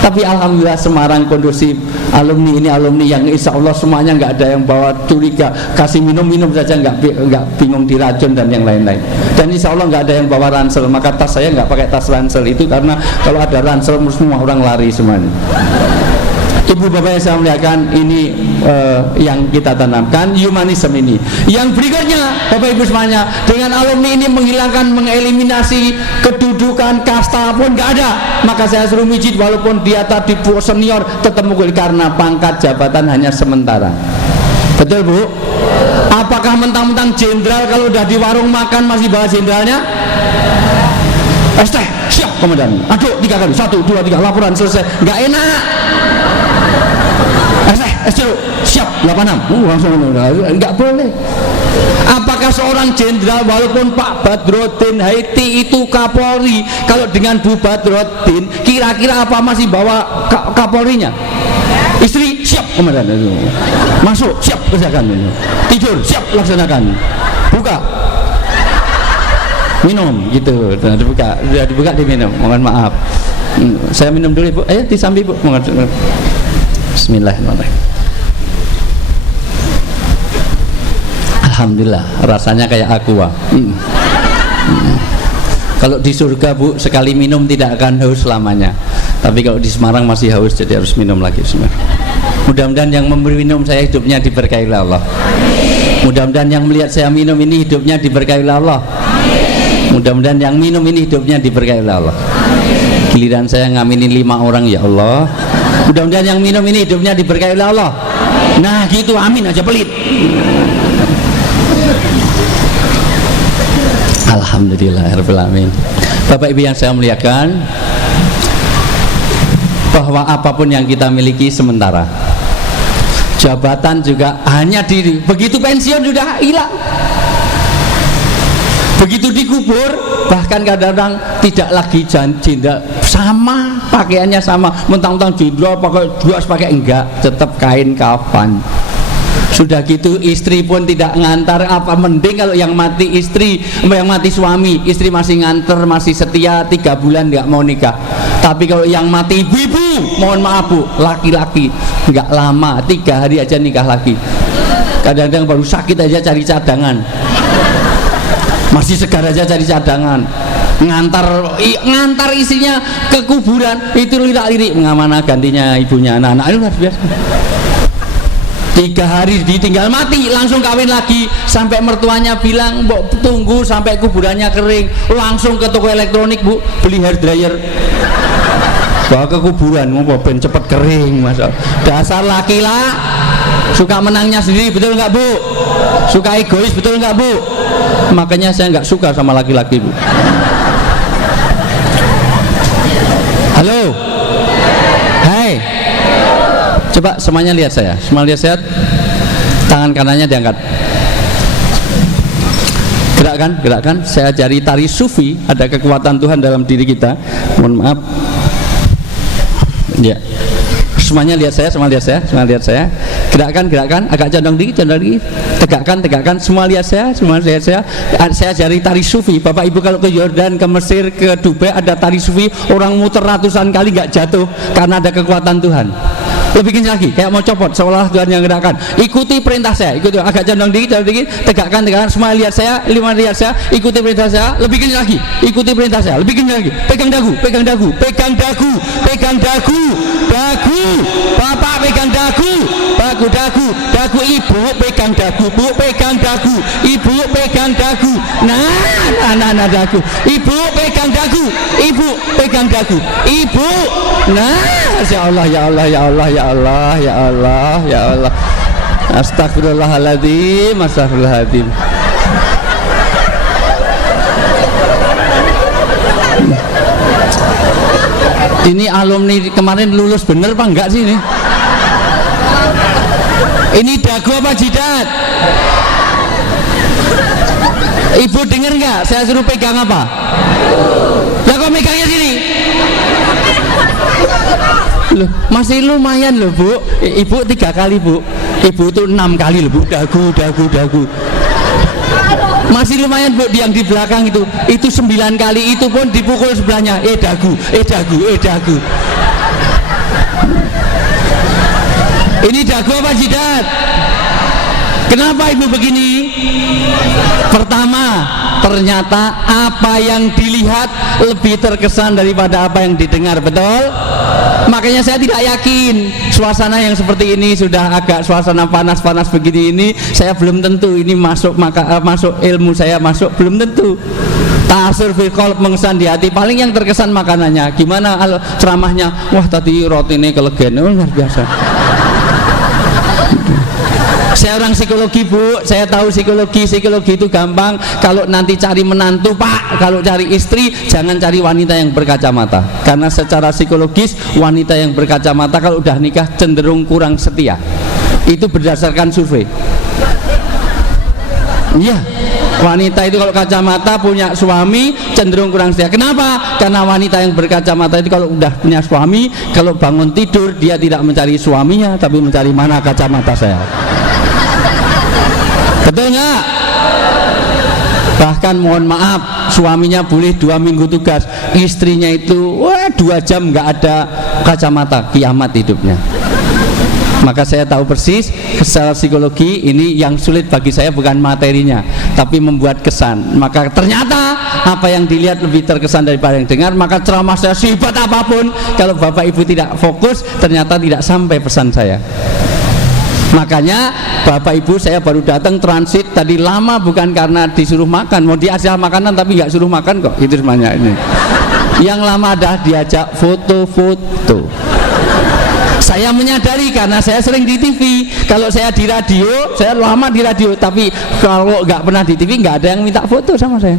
Tapi alhamdulillah Semarang kondusif. Alumni ini alumni yang insya Allah semuanya nggak ada yang bawa curiga, kasih minum saja nggak bingung diracun dan yang lain-lain. Dan insya Allah nggak ada yang bawa ransel. Maka tas saya nggak pakai tas ransel itu karena kalau ada ransel semua orang lari semuanya. Ibu bapak yang saya muliakan, ini yang kita tanamkan, humanisme ini. Yang berikutnya Bapak Ibu semuanya, dengan alumni ini menghilangkan, mengeliminasi kedudukan kasta pun nggak ada. Maka saya suruh mijit, walaupun dia tadi senior tetap mukul, karena pangkat jabatan hanya sementara. Betul Bu? Apakah mentang-mentang jenderal kalau udah di warung makan masih bawa jenderalnya? Siap komandan. Aduh 3 kali, 1, 2, 3, laporan selesai. Nggak enak. Siap 86, langsung nggak boleh. Apakah seorang jenderal, walaupun Pak Badrodin Haiti itu Kapolri, kalau dengan Bu Badrodin kira-kira apa masih bawa Kapolrinya? Istri siap komandan, masuk siap kerjakan, tidur siap laksanakan, buka minum gitu, sudah dibuka diminum. Mohon maaf, saya minum dulu Bu, ayo disambi Bu. Bismillahirrahmanirrahim. Alhamdulillah, rasanya kayak aqua. Kalau di surga Bu, sekali minum tidak akan haus selamanya. Tapi kalau di Semarang masih haus, jadi harus minum lagi. Mudah-mudahan yang memberi minum saya hidupnya diberkahi oleh Allah. Mudah-mudahan yang melihat saya minum ini hidupnya diberkahi oleh Allah. Mudah-mudahan yang minum ini hidupnya diberkahi oleh Allah. Giliran saya ngaminin 5 orang, ya Allah. Mudah-mudahan yang minum ini hidupnya diberkahi oleh Allah. Nah gitu, amin aja pelit. Alhamdulillahirrahmanirrahim. Bapak Ibu yang saya muliakan, bahwa apapun yang kita miliki sementara. Jabatan juga hanya diri. Begitu pensiun sudah hilang. Begitu dikubur, bahkan kadang-kadang tidak lagi jenderal, sama pakaiannya sama, mentang-mentang jenderal pakai jas, pakai enggak, tetap kain kafan. Sudah gitu istri pun tidak ngantar, apa mending kalau yang mati istri, yang mati suami, istri masih nganter, masih setia 3 bulan nggak mau nikah. Tapi kalau yang mati ibu-ibu, mohon maaf Bu, laki-laki nggak lama, 3 hari aja nikah lagi. Kadang-kadang baru sakit aja cari cadangan, masih segar aja cari cadangan. Ngantar istrinya ke kuburan itu lirik-lirik, mengamana gantinya ibunya anak-anak, itu luar biasa. 3 hari ditinggal mati langsung kawin lagi, sampai mertuanya bilang mbok tunggu sampai kuburannya kering, langsung ke toko elektronik Bu, beli hair dryer, bawa ke kuburan, mau ben cepet kering. Masa dasar laki lah, suka menangnya sendiri, betul nggak Bu? Suka egois, betul nggak Bu? Makanya saya nggak suka sama laki-laki Bu. Halo, hai, coba semuanya lihat saya, semua lihat saya, tangan kanannya diangkat, gerakkan, saya cari tari sufi, ada kekuatan Tuhan dalam diri kita. Mohon maaf, ya, semuanya lihat saya, semua lihat saya, gerakkan, agak condong dikit, tegakkan, semua lihat saya, saya cari tari sufi. Bapak Ibu kalau ke Yordan, ke Mesir, ke Dubai ada tari sufi, orang muter ratusan kali nggak jatuh karena ada kekuatan Tuhan. Lebih kencang lagi, kayak mau copot, seolah Tuhan yang gerakkan. Ikuti perintah saya, ikuti, agak condong dikit, tegakkan, semua lihat saya, ikuti perintah saya, lebih kencang lagi, ikuti perintah saya, lebih kencang lagi, pegang dagu, Bapak pegang dagu, dagu ibu pegang dagu, Bu pegang dagu, ibu pegang dagu, nah dagu, ibu pegang dagu, ibu pegang dagu, ibu, nah, ya Allah, astagfirullahaladzim. Ini alumni kemarin lulus bener apa enggak sih ini? Ini dagu apa jidat? Ibu denger nggak? Saya suruh pegang apa? Lah kok megangnya sini? Loh, masih lumayan loh Bu. Ibu 3 kali Bu. Ibu itu 6 kali loh Bu. Dagu. Masih lumayan Bu, yang di belakang itu 9 kali, itu pun dipukul sebelahnya. Dagu. Ini dagu apa jidat? Kenapa Ibu begini? Pertama, ternyata apa yang dilihat lebih terkesan daripada apa yang didengar, betul? Makanya saya tidak yakin suasana yang seperti ini, sudah agak suasana panas-panas begini ini, saya belum tentu ini masuk ilmu saya masuk, belum tentu. Ta'asur fil qalb, mengesan di hati, paling yang terkesan makanannya. Gimana ceramahnya? Wah tadi roti ini kelegen, luar biasa. Saya orang psikologi Bu, saya tahu psikologi itu gampang. Kalau nanti cari menantu Pak, kalau cari istri jangan cari wanita yang berkacamata, karena secara psikologis wanita yang berkacamata kalau udah nikah cenderung kurang setia. Itu berdasarkan survei. Iya, wanita itu kalau kacamata punya suami cenderung kurang setia. Kenapa? Karena wanita yang berkacamata itu kalau udah punya suami, kalau bangun tidur dia tidak mencari suaminya tapi mencari mana kacamata saya. Betul nggak? Bahkan mohon maaf, suaminya boleh 2 minggu tugas, istrinya itu 2 jam nggak ada kacamata, kiamat hidupnya. Maka saya tahu persis secara psikologi ini yang sulit bagi saya bukan materinya, tapi membuat kesan. Maka ternyata apa yang dilihat lebih terkesan daripada yang dengar. Maka ceramah saya sehebat apapun, kalau Bapak Ibu tidak fokus, ternyata tidak sampai pesan saya. Makanya Bapak Ibu saya baru datang transit tadi lama bukan karena disuruh makan, mau diajak makanan tapi nggak suruh makan kok, itu semuanya ini. Yang lama dah diajak foto-foto. Saya menyadari karena saya sering di TV. Kalau saya di radio, saya lama di radio, tapi kalau nggak pernah di TV nggak ada yang minta foto sama saya.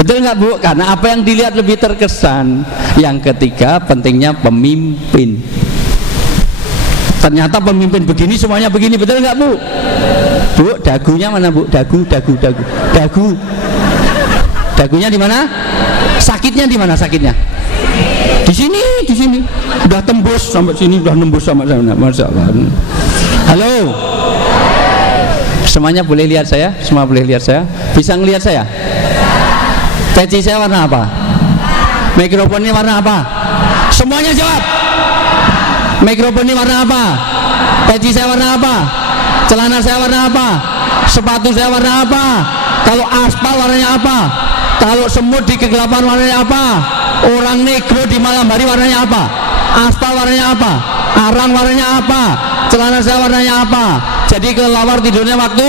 Betul nggak Bu? Karena apa yang dilihat lebih terkesan. Yang ketiga, pentingnya pemimpin. Ternyata pemimpin begini semuanya begini, betul nggak Bu? Bu, dagunya mana Bu? Dagu. Dagunya di mana? Sakitnya di mana sakitnya? Di sini. Udah tembus sampai sini, udah nembus sama sana. Masya Allah. Halo. Semuanya boleh lihat saya? Semua boleh lihat saya? Bisa ngelihat saya? Peci saya warna apa? Mikrofonnya warna apa? Semuanya jawab. Mikrofonnya warna apa? Peci saya warna apa? Celana saya warna apa? Sepatu saya warna apa? Kalau aspal warnanya apa? Kalau semut di kegelapan warnanya apa? Orang negro di malam hari warnanya apa? Aspal warnanya apa? Arang warnanya apa? Celana saya warnanya apa? Jadi kelelawar tidurnya waktu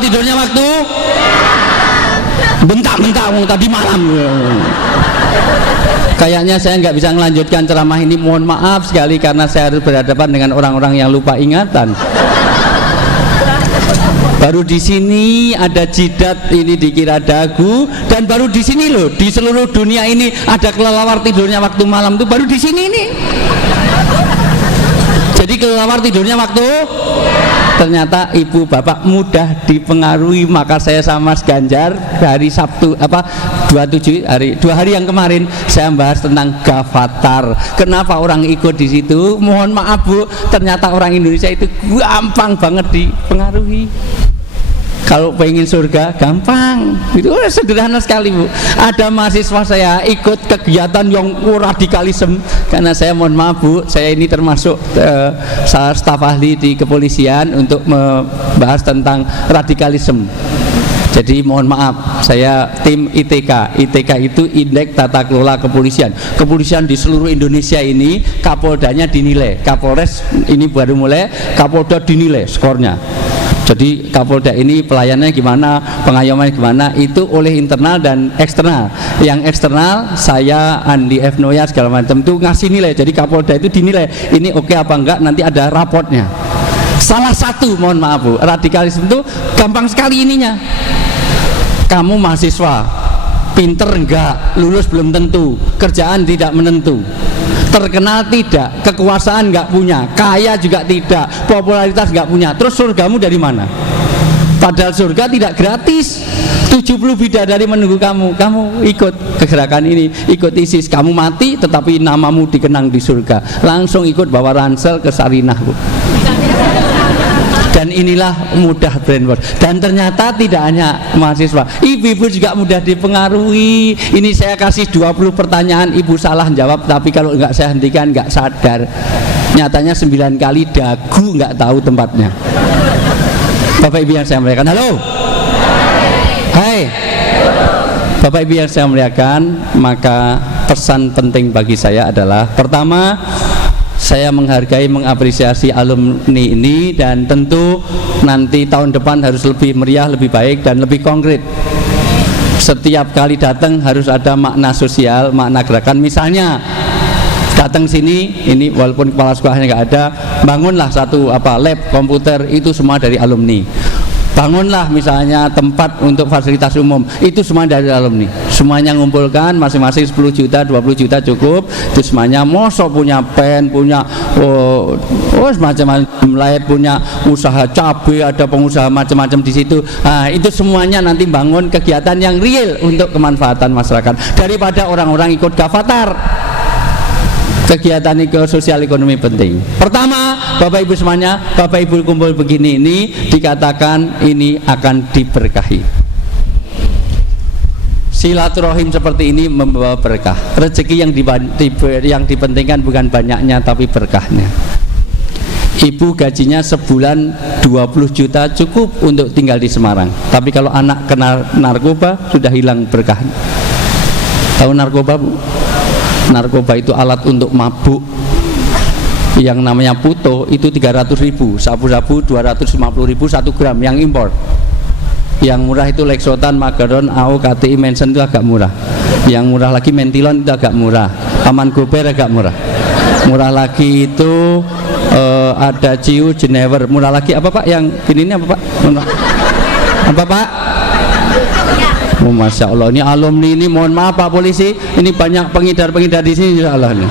tidurnya waktu bentak-bentak tadi malam. Kayaknya saya nggak bisa melanjutkan ceramah ini, mohon maaf sekali karena saya harus berhadapan dengan orang-orang yang lupa ingatan. Baru di sini ada jidat ini dikira dagu, dan baru di sini loh, di seluruh dunia ini ada kelelawar tidurnya waktu malam tuh baru di sini nih. Jadi kelelawar tidurnya waktu, ternyata ibu bapak mudah dipengaruhi. Maka saya sama Mas Ganjar hari Sabtu 27 dua hari yang kemarin saya bahas tentang Gavatar. Kenapa orang ikut di situ? Mohon maaf Bu, ternyata orang Indonesia itu gampang banget dipengaruhi. Kalau pengen surga gampang, itu sederhana sekali Bu. Ada mahasiswa saya ikut kegiatan yang radikalisme, karena saya mohon maaf Bu, saya ini termasuk staf ahli di kepolisian untuk membahas tentang radikalisme. Jadi mohon maaf, saya tim ITK. ITK itu Indeks Tata Kelola Kepolisian. Kepolisian di seluruh Indonesia ini, Kapoldanya dinilai, Kapolres ini baru mulai, Kapolda dinilai skornya. Jadi Kapolda ini pelayanannya gimana, pengayomannya gimana, itu oleh internal dan eksternal. Yang eksternal saya Andi F. Noya segala macam itu ngasih nilai. Jadi Kapolda itu dinilai ini oke apa enggak, nanti ada rapotnya. Salah satu, mohon maaf Bu, radikalisme itu gampang sekali ininya. Kamu mahasiswa, pinter enggak, lulus belum tentu, kerjaan tidak menentu, terkenal tidak, kekuasaan nggak punya, kaya juga tidak, popularitas nggak punya, terus surgamu dari mana? Padahal surga tidak gratis. 70 bidadari menunggu kamu. Kamu ikut kegerakan ini, ikut ISIS, kamu mati tetapi namamu dikenang di surga. Langsung ikut bawa ransel ke Sarinah Bu. Dan inilah mudah brainwash. Dan ternyata tidak hanya mahasiswa, ibu-ibu juga mudah dipengaruhi. Ini saya kasih 20 pertanyaan, ibu salah jawab, tapi kalau nggak saya hentikan nggak sadar. Nyatanya 9 kali dagu nggak tahu tempatnya. Bapak Ibu yang saya muliakan, halo. Hai. Bapak Ibu yang saya muliakan, maka pesan penting bagi saya adalah pertama, saya menghargai, mengapresiasi alumni ini, dan tentu nanti tahun depan harus lebih meriah, lebih baik, dan lebih konkret. Setiap kali datang harus ada makna sosial, makna gerakan. Misalnya datang sini, ini walaupun kepala sekolahnya nggak ada, bangunlah satu lab komputer, itu semua dari alumni. Bangunlah misalnya tempat untuk fasilitas umum, itu semua dari alumni. Semuanya ngumpulkan masing-masing 10 juta, 20 juta cukup. Itu semuanya mosok punya pen, punya macam-macam lain, punya usaha cabai, ada pengusaha macam-macam di situ. Nah, itu semuanya nanti bangun kegiatan yang real untuk kemanfaatan masyarakat, daripada orang-orang ikut Gavatar. Kegiatan sosial ekonomi penting. Pertama, Bapak Ibu semuanya, Bapak Ibu kumpul begini ini dikatakan ini akan diberkahi. Silaturahim seperti ini membawa berkah. Rezeki yang dipentingkan bukan banyaknya tapi berkahnya. Ibu gajinya sebulan 20 juta cukup untuk tinggal di Semarang. Tapi kalau anak kena narkoba sudah hilang berkahnya. Tahu narkoba Bu? Narkoba itu alat untuk mabuk. Yang namanya puto itu 300.000, sabu-sabu 250.000 1 gram yang impor. Yang murah itu Lexotan, Mageron, AO, KTI, Mensen itu agak murah. Yang murah lagi Mentilon itu agak murah. Aman Gober agak murah. Murah lagi itu ada Ciu, Jenever. Murah lagi apa Pak? Yang ini apa Pak? Apa Pak? Oh, Masya Allah, ini alumni ini, mohon maaf Pak Polisi, ini banyak pengedar-pengedar di sini, Insya Allah nih.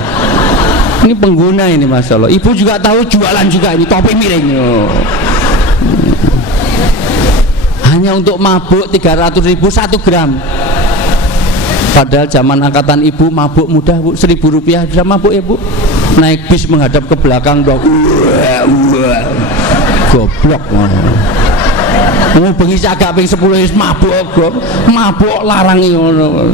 Ini pengguna ini Masya Allah. Ibu juga tahu jualan juga ini topi miring. Hanya untuk mabuk 300.000 1 gram. Padahal zaman angkatan ibu mabuk mudah Bu, 1.000 rupiah bisa mabuk ya Bu. Naik bis menghadap ke belakang dong. Goblok. Mau bengi agak ping 10 wis mabuk larang ngono.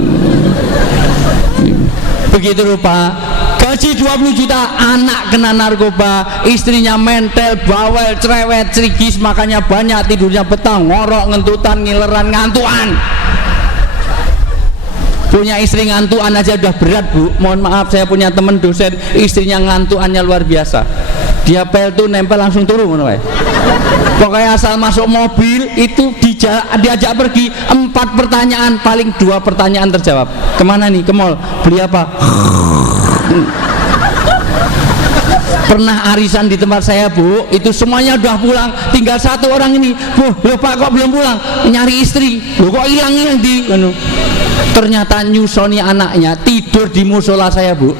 Begitu rupa gaji 20 juta, anak kena narkoba, istrinya mentel, bawel, cerewet, cerigis, makannya banyak, tidurnya petang, ngorok, ngentutan, ngileran, ngantuan. Punya istri ngantuan aja udah berat Bu. Mohon maaf, saya punya teman dosen, istrinya ngantuannya luar biasa. Dia pel tuh nempel langsung turun ngono wae. Pokoknya asal masuk mobil itu diajak pergi 4 pertanyaan, paling 2 pertanyaan terjawab. Kemana nih? Ke mall. Beli apa? Pernah arisan di tempat saya Bu, itu semuanya udah pulang, tinggal 1 orang ini. Bu, loh Pak kok belum pulang? Nyari istri. Loh kok hilang di? Ternyata nyusoni anaknya tidur di musola saya Bu.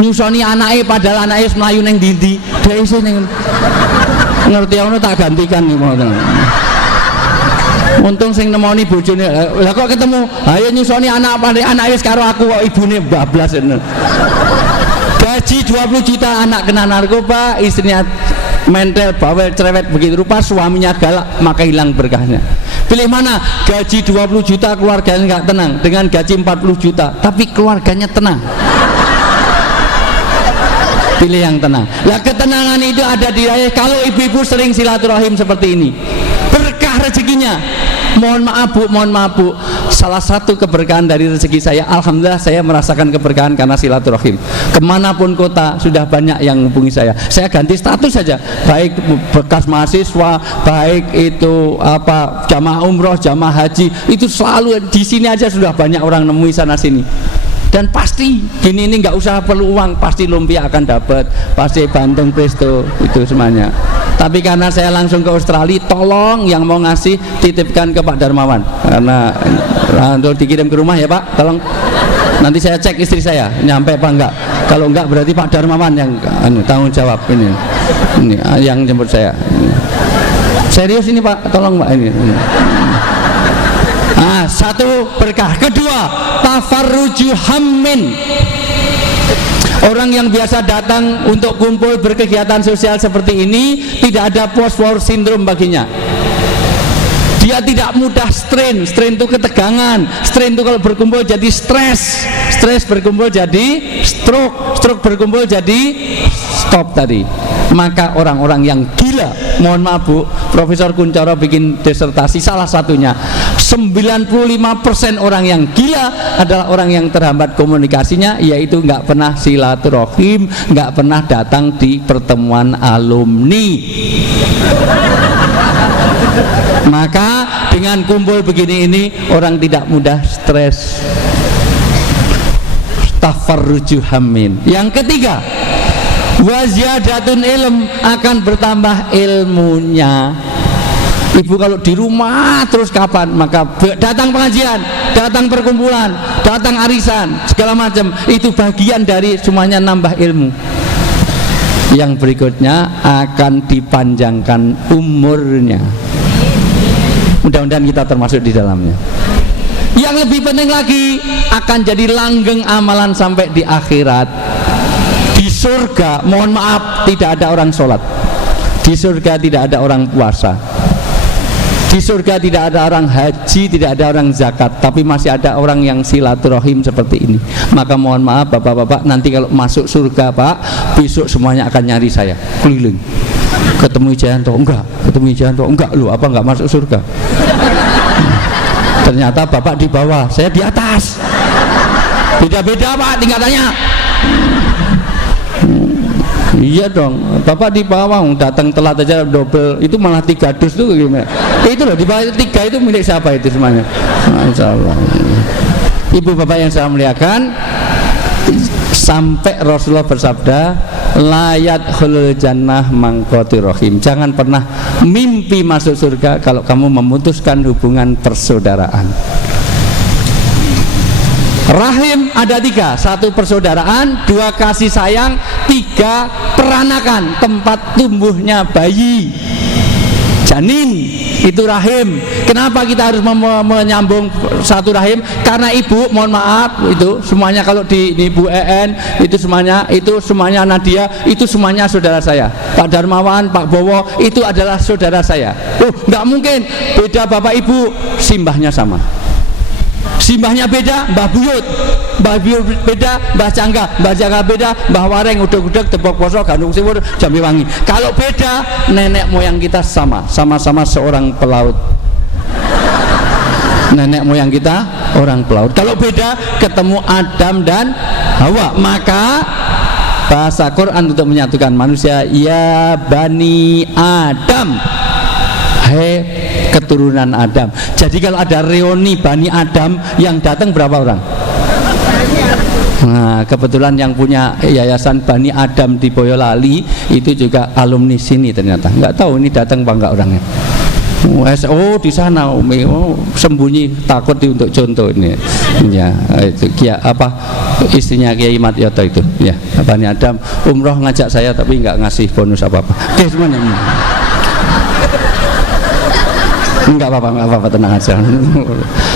Nyusoni anaknya padahal anaknya melayu neng dindi. Dia isi neng ngerti ono tak gantikan nih mau. Untung sing nemoni bojone. Lah kok ketemu? Ayo nyusoni anak wis karo aku kok ibune bablas. Gaji 20 juta, anak kena narkoba, istrinya mentel, bawel, cerewet, begitu rupa suaminya galak, maka hilang berkahnya. Pilih mana? Gaji 20 juta keluarganya nggak tenang, dengan gaji 40 juta tapi keluarganya tenang. Pilih yang tenang. Lah ketenangan itu ada di kalau ibu-ibu sering silaturahim seperti ini, berkah rezekinya. Mohon maaf Bu, salah satu keberkahan dari rezeki saya, alhamdulillah saya merasakan keberkahan karena silaturahim. Kemanapun kota sudah banyak yang menghubungi saya ganti status saja, baik bekas mahasiswa, baik itu apa jamaah umroh, jamaah haji, itu selalu di sini aja sudah banyak orang nemui sana sini. Dan pasti gini ini nggak usah perlu uang, pasti lumpia akan dapat, pasti Bantung Presto itu semuanya. Tapi karena saya langsung ke Australia, tolong yang mau ngasih titipkan ke Pak Darmawan, karena untuk dikirim ke rumah ya Pak, tolong. Nanti saya cek istri saya nyampe apa enggak. Kalau enggak berarti Pak Darmawan yang tanggung jawab ini yang jemput saya. Serius ini Pak, tolong Pak ini. Nah, 1 berkah. Kedua, tafarruju hammin. Orang yang biasa datang untuk kumpul berkegiatan sosial seperti ini tidak ada post-war syndrome baginya. Dia tidak mudah strain itu ketegangan, strain itu kalau berkumpul jadi stres berkumpul jadi stroke berkumpul jadi stop tadi. Maka orang-orang yang gila, mohon maaf Bu, Profesor Kuncoro bikin disertasi salah satunya 95% orang yang gila adalah orang yang terhambat komunikasinya, yaitu nggak pernah silaturahim, nggak pernah datang di pertemuan alumni. Maka dengan kumpul begini ini orang tidak mudah stres. Tafarruju hammin. Yang ketiga, waziyadatun ilm, akan bertambah ilmunya. Ibu kalau di rumah terus kapan? Maka datang pengajian, datang perkumpulan, datang arisan, segala macam, itu bagian dari semuanya nambah ilmu. Yang berikutnya akan dipanjangkan umurnya. Mudah-mudahan kita termasuk di dalamnya. Yang lebih penting lagi, akan jadi langgeng amalan sampai di akhirat. Di surga, mohon maaf, tidak ada orang sholat. Di surga tidak ada orang puasa. Di surga tidak ada orang haji, tidak ada orang zakat, tapi masih ada orang yang silaturahim seperti ini. Maka mohon maaf Bapak-bapak, nanti kalau masuk surga Pak, besok semuanya akan nyari saya, keliling. Ketemu Wijayanto, enggak lu apa enggak masuk surga? Ternyata Bapak di bawah, saya di atas. Beda-beda Pak tingkatannya. Iya dong, Bapak di bawah, datang telat aja double, itu malah 3 dus tuh gimana? Itu loh, di bawah 3 itu milik siapa itu semuanya? Masya Allah. Ibu Bapak yang saya muliakan, sampai Rasulullah bersabda, layat khulul jannah mangkoti rohim. Jangan pernah mimpi masuk surga kalau kamu memutuskan hubungan persaudaraan. Rahim ada 3, 1 persaudaraan, 2 kasih sayang, 3 peranakan, tempat tumbuhnya bayi, janin, itu rahim. Kenapa kita harus menyambung satu rahim? Karena ibu, mohon maaf, itu semuanya kalau di Bu EN itu semuanya Nadia, itu semuanya saudara saya. Pak Darmawan, Pak Bowo, itu adalah saudara saya. Nggak mungkin beda bapak ibu, simbahnya sama. Simbahnya beda, Mbah Buyut beda, Mbah Cangga beda, Mbah Wareng, udeg-udeg, Tepok Poso, Gandung Siwur, Jambi Wangi. Kalau beda, nenek moyang kita sama-sama seorang pelaut. Nenek moyang kita orang pelaut. Kalau beda, ketemu Adam dan Hawa. Maka bahasa Quran untuk menyatukan manusia, ya Bani Adam, hei keturunan Adam. Jadi kalau ada reuni Bani Adam, yang datang berapa orang? Nah, kebetulan yang punya yayasan Bani Adam di Boyolali itu juga alumni sini ternyata. Nggak tahu ini datang apa enggak orangnya. Oh di sana, sembunyi takut untuk contoh ini. Ya, itu apa istrinya Kiai Mat Yoto itu. Ya, Bani Adam umroh ngajak saya tapi nggak ngasih bonus apa-apa. Oke semuanya. Enggak apa-apa, tenang aja.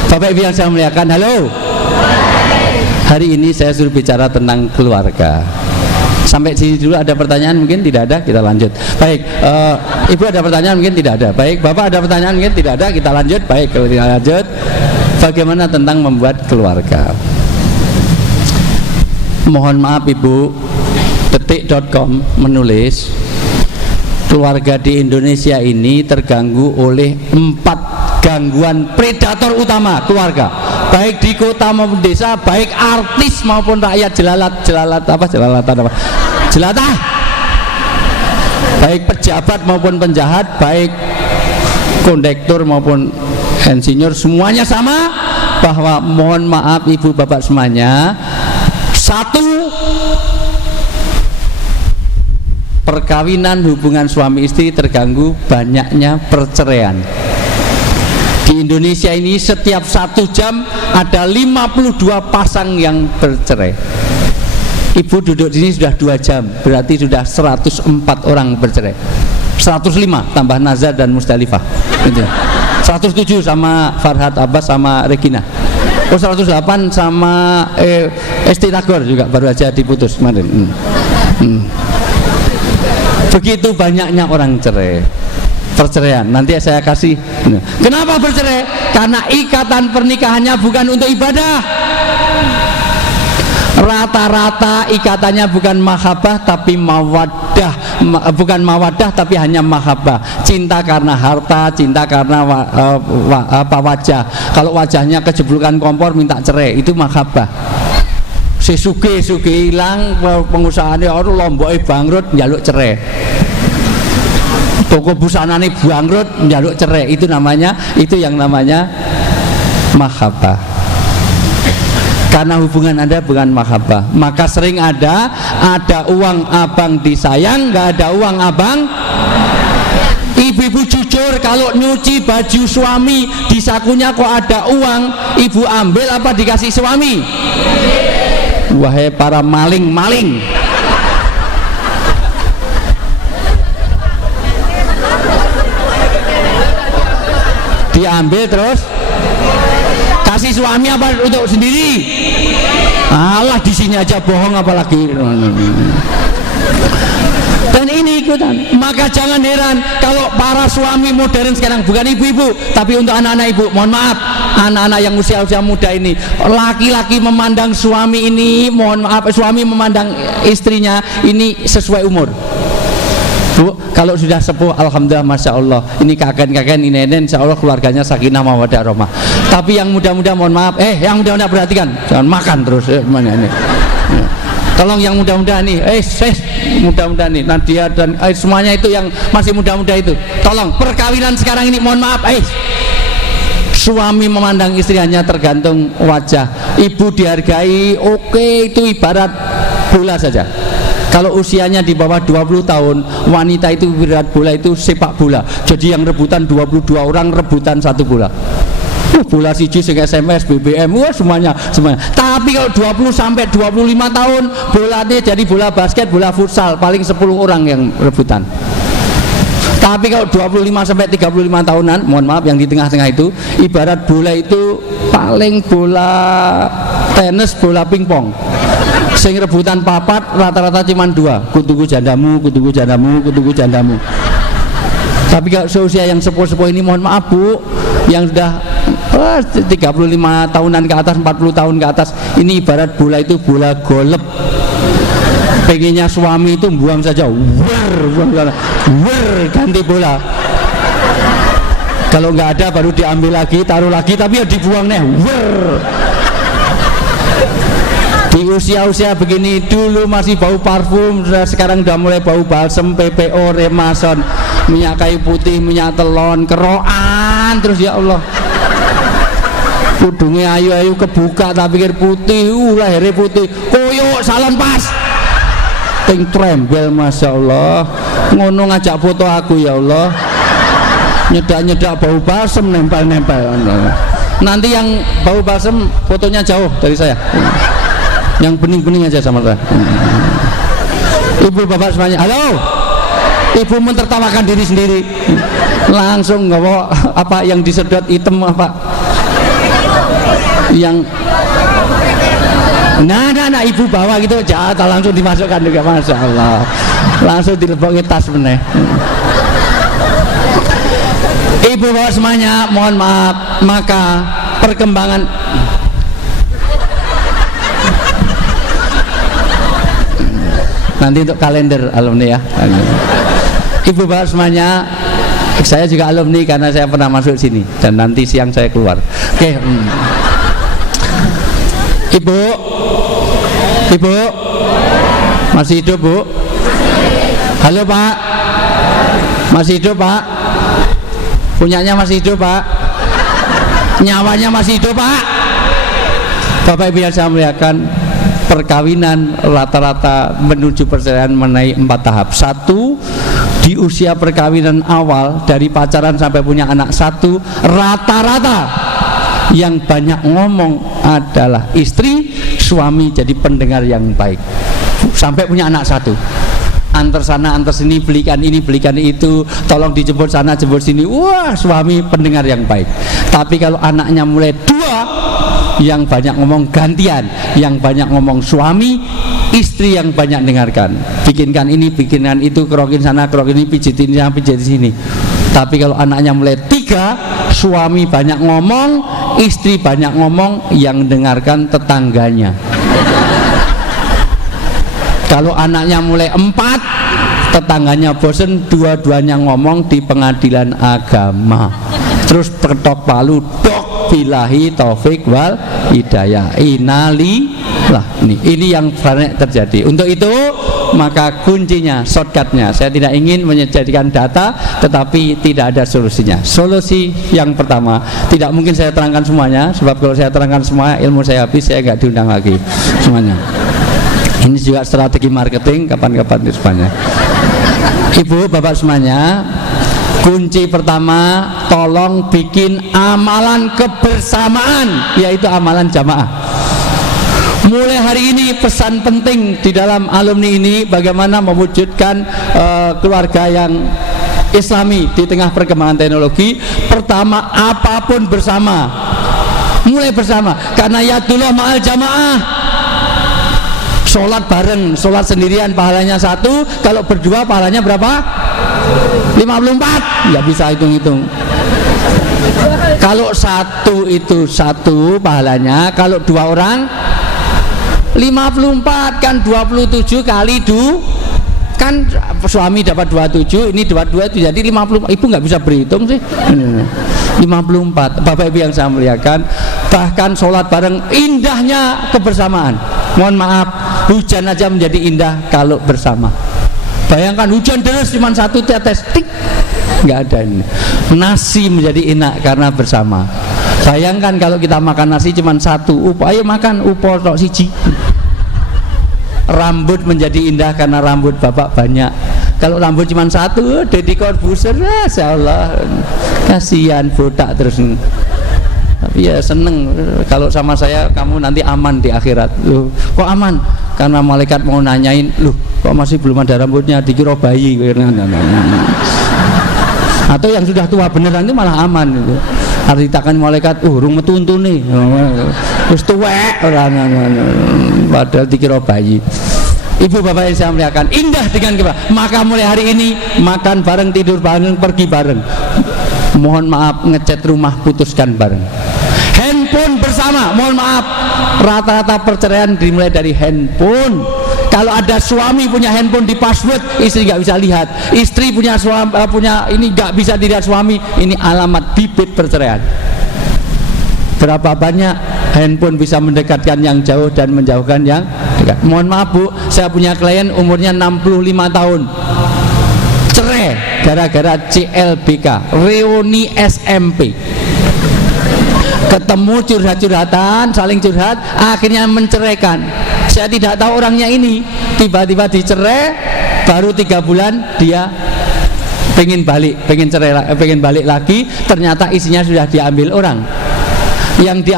Bapak Ibu yang saya muliakan, halo. Hari ini saya suruh bicara tentang keluarga. Sampai sini dulu, ada pertanyaan? Mungkin tidak ada, kita lanjut. Baik, Ibu ada pertanyaan? Mungkin tidak ada. Baik, Bapak ada pertanyaan? Mungkin tidak ada, kita lanjut. Baik, kalau kita lanjut, bagaimana tentang membuat keluarga? Mohon maaf Ibu, detik.com menulis keluarga di Indonesia ini terganggu oleh 4 gangguan predator utama keluarga, baik di kota maupun desa, baik artis maupun rakyat jelatah, baik pejabat maupun penjahat, baik kondektur maupun insinyur, semuanya sama. Bahwa mohon maaf ibu bapak semuanya, 1, perkawinan hubungan suami istri terganggu, banyaknya perceraian. Di Indonesia ini setiap 1 jam ada 52 pasang yang bercerai. Ibu duduk di sini sudah 2 jam, berarti sudah 104 orang bercerai. 105 tambah Nazar dan Musdalifah. 107 sama Farhad Abbas sama Regina. 108 sama Esti Tagor juga baru aja diputus kemarin. Begitu banyaknya orang cerai, perceraian. Nanti saya kasih. Kenapa bercerai? Karena ikatan pernikahannya bukan untuk ibadah. Rata-rata ikatannya bukan mahabbah tapi mawaddah, bukan mawaddah tapi hanya mahabbah. Cinta karena harta, cinta karena wajah. Kalau wajahnya kejeblukan kompor minta cerai, itu mahabbah. Si suge hilang, pengusahanya orang Lomboknya bangkrut, njaluk cerai. Toko busananya bangkrut, njaluk cerai. Itu yang namanya mahabbah. Karena hubungan Anda bukan mahabbah, maka sering ada uang abang disayang, nggak ada uang abang. Ibu-ibu jujur, kalau nyuci baju suami di sakunya kok ada uang, ibu ambil apa dikasih suami? Wahai para maling-maling, diambil terus kasih suami apa untuk sendiri? Alah, di sini aja bohong apalagi. Dan ini ikutan. Maka jangan heran kalau para suami modern sekarang, bukan ibu-ibu tapi untuk anak-anak ibu, mohon maaf, anak-anak yang usia-usia muda ini, laki-laki memandang suami ini, mohon maaf, suami memandang istrinya ini sesuai umur. Bu, kalau sudah sepuh, alhamdulillah, masya Allah, ini kakek-kakek, ini nenek, insya Allah keluarganya sakinah mawaddah rahmah. Tapi yang muda-muda, mohon maaf, yang muda-muda perhatikan, jangan makan terus, mana ini? Tolong yang muda-muda nih, muda-muda nih, Nadia dan semuanya itu yang masih muda-muda itu, tolong perkawinan sekarang ini, mohon maaf, suami memandang istri hanya tergantung wajah, ibu dihargai, oke, itu ibarat bola saja. Kalau usianya di bawah 20 tahun, wanita itu ibarat bola, itu sepak bola. Jadi yang rebutan 22 orang rebutan 1 bola. bola siji sing SMS, BBM, wah semuanya. Tapi kalau 20 sampai 25 tahun bolanya jadi bola basket, bola futsal, paling 10 orang yang rebutan. Tapi kalau 25 sampai 35 tahunan, mohon maaf yang di tengah-tengah itu, ibarat bola itu paling bola tenis, bola pingpong. Sing rebutan papat rata-rata cuma 2, kutuku jandamu, kutuku jandamu, kutuku jandamu. Tapi kalau seusia yang sepuh-sepuh ini, mohon maaf Bu, yang sudah 35 tahunan ke atas, 40 tahun ke atas, ini ibarat bola itu bola golep. Pengennya suami itu buang saja, buang sana, ganti bola. Kalau nggak ada baru diambil lagi, taruh lagi, tapi ya dibuang nih. Di usia-usia begini dulu masih bau parfum, sekarang udah mulai bau balsem, PPO, Remason, minyak kayu putih, minyak telon, keroan, terus ya Allah. Kudungnya ayu-ayu kebuka tak pikir putih, lahirnya putih, koyok salon pas. Ting trembel, masya Allah, ngono ngajak foto aku ya Allah, nyedak-nyedak bau balsem, nempel-nempel. Nanti yang bau balsem fotonya jauh dari saya, yang bening-bening aja sama saya. Ibu bapak semuanya, halo. Ibu mentertawakan diri sendiri, langsung nggak apa yang disedot hitam apa yang nah ibu bawa gitu jatah langsung dimasukkan juga, masya Allah, langsung dilebokin tas bener. Ibu bawa semuanya, mohon maaf, maka perkembangan nanti untuk kalender alumni ya. Ibu bawa semuanya, saya juga alumni karena saya pernah masuk sini dan nanti siang saya keluar. Oke. Ibu masih hidup Bu? Halo Pak, masih hidup Pak? Punyanya masih hidup Pak? Nyawanya masih hidup Pak? Bapak Ibu yang saya muliakan, perkawinan rata-rata menuju perceraian menaik 4 tahap. 1, di usia perkawinan awal dari pacaran sampai punya anak 1, rata-rata yang banyak ngomong adalah istri, suami jadi pendengar yang baik sampai punya anak 1. Antar sana antar sini, belikan ini belikan itu, tolong dijemput sana jemput sini, wah suami pendengar yang baik. Tapi kalau anaknya mulai 2, yang banyak ngomong gantian, yang banyak ngomong suami, istri yang banyak dengarkan, bikinkan ini bikinkan itu, kerokin sana kerokin ini, pijitin sana pijitin sini. Tapi kalau anaknya mulai 3, suami banyak ngomong, istri banyak ngomong, yang dengarkan tetangganya. Kalau anaknya mulai 4, tetangganya bosen, dua-duanya ngomong di pengadilan agama. Terus ketok palu, dok billahi taufik wal hidayah. Lah ini yang banyak terjadi. Untuk itu maka kuncinya, shortcutnya, saya tidak ingin menjadikan data tetapi tidak ada solusinya. Solusi yang pertama, tidak mungkin saya terangkan semuanya, sebab kalau saya terangkan semua ilmu saya habis, saya nggak diundang lagi semuanya. Ini juga strategi marketing, kapan-kapan itu semuanya. Ibu bapak semuanya, kunci pertama, tolong bikin amalan kebersamaan, yaitu amalan jamaah. Mulai hari ini pesan penting di dalam alumni ini, bagaimana mewujudkan keluarga yang islami di tengah perkembangan teknologi. Pertama, apapun bersama, mulai bersama, karena yadullah ma'al jamaah. Sholat bareng, sholat sendirian pahalanya 1, kalau berdua pahalanya berapa? 54, nggak bisa hitung-hitung. Kalau 1 itu 1 pahalanya, kalau 2 orang 54, kan 27 kali kan suami dapat 27, ini 22 itu jadi 50. Ibu nggak bisa berhitung sih. 54. Bapak Ibu yang saya muliakan, bahkan sholat bareng, indahnya kebersamaan. Mohon maaf, hujan aja menjadi indah kalau bersama. Bayangkan hujan deras cuma 1 tetes, tik, nggak ada ini. Nasi menjadi enak karena bersama. Bayangkan kalau kita makan nasi cuma 1 upo, ayo makan upo tok siji. Rambut menjadi indah karena rambut bapak banyak. Kalau rambut cuma 1, Deddy Corbuzier, masya Allah, kasihan botak terus. tapi ya seneng kalau sama saya kamu nanti aman di akhirat. Loh, kok aman? Karena malaikat mau nanyain, loh kok masih belum ada rambutnya, dikira bayi. Atau yang sudah tua beneran itu malah aman gitu. Artikan malaikat, urung metuntun nih, terus tuwek orang, padahal dikira bayi. Ibu bapak yang saya muliakan, indah dengan kita. Maka mulai hari ini makan bareng, tidur bareng, pergi bareng. Mohon maaf, ngecat rumah putuskan bareng. Handphone bersama, mohon maaf, rata-rata perceraian dimulai dari handphone. Kalau ada suami punya handphone di password, istri nggak bisa lihat. Istri punya suami, punya ini nggak bisa dilihat suami. Ini alamat bibit perceraian. Berapa banyak handphone bisa mendekatkan yang jauh dan menjauhkan yang dekat. Mohon maaf Bu, saya punya klien umurnya 65 tahun, cerai gara-gara CLBK, reuni SMP. Ketemu curhat-curhatan, saling curhat, akhirnya menceraikan. Saya tidak tahu orangnya ini, tiba-tiba dicerai, baru 3 bulan dia pengen balik lagi, ternyata isinya sudah diambil orang. Yang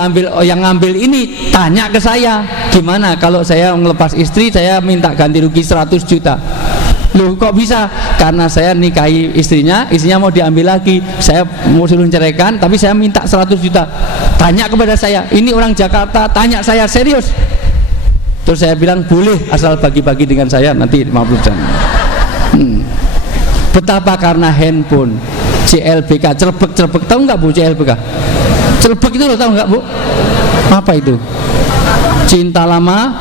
ngambil ini tanya ke saya, gimana kalau saya ngelepas istri, saya minta ganti rugi 100 juta. Loh kok bisa? Karena saya nikahi istrinya mau diambil lagi, saya mau suruh ceraikan, tapi saya minta 100 juta. Tanya kepada saya, ini orang Jakarta, tanya saya serius. Terus saya bilang boleh, asal bagi-bagi dengan saya nanti 50%. Betapa karena handphone CLBK, celebek, tahu nggak Bu CLBK? Celebek itu loh, tahu nggak Bu? Apa itu? Cinta lama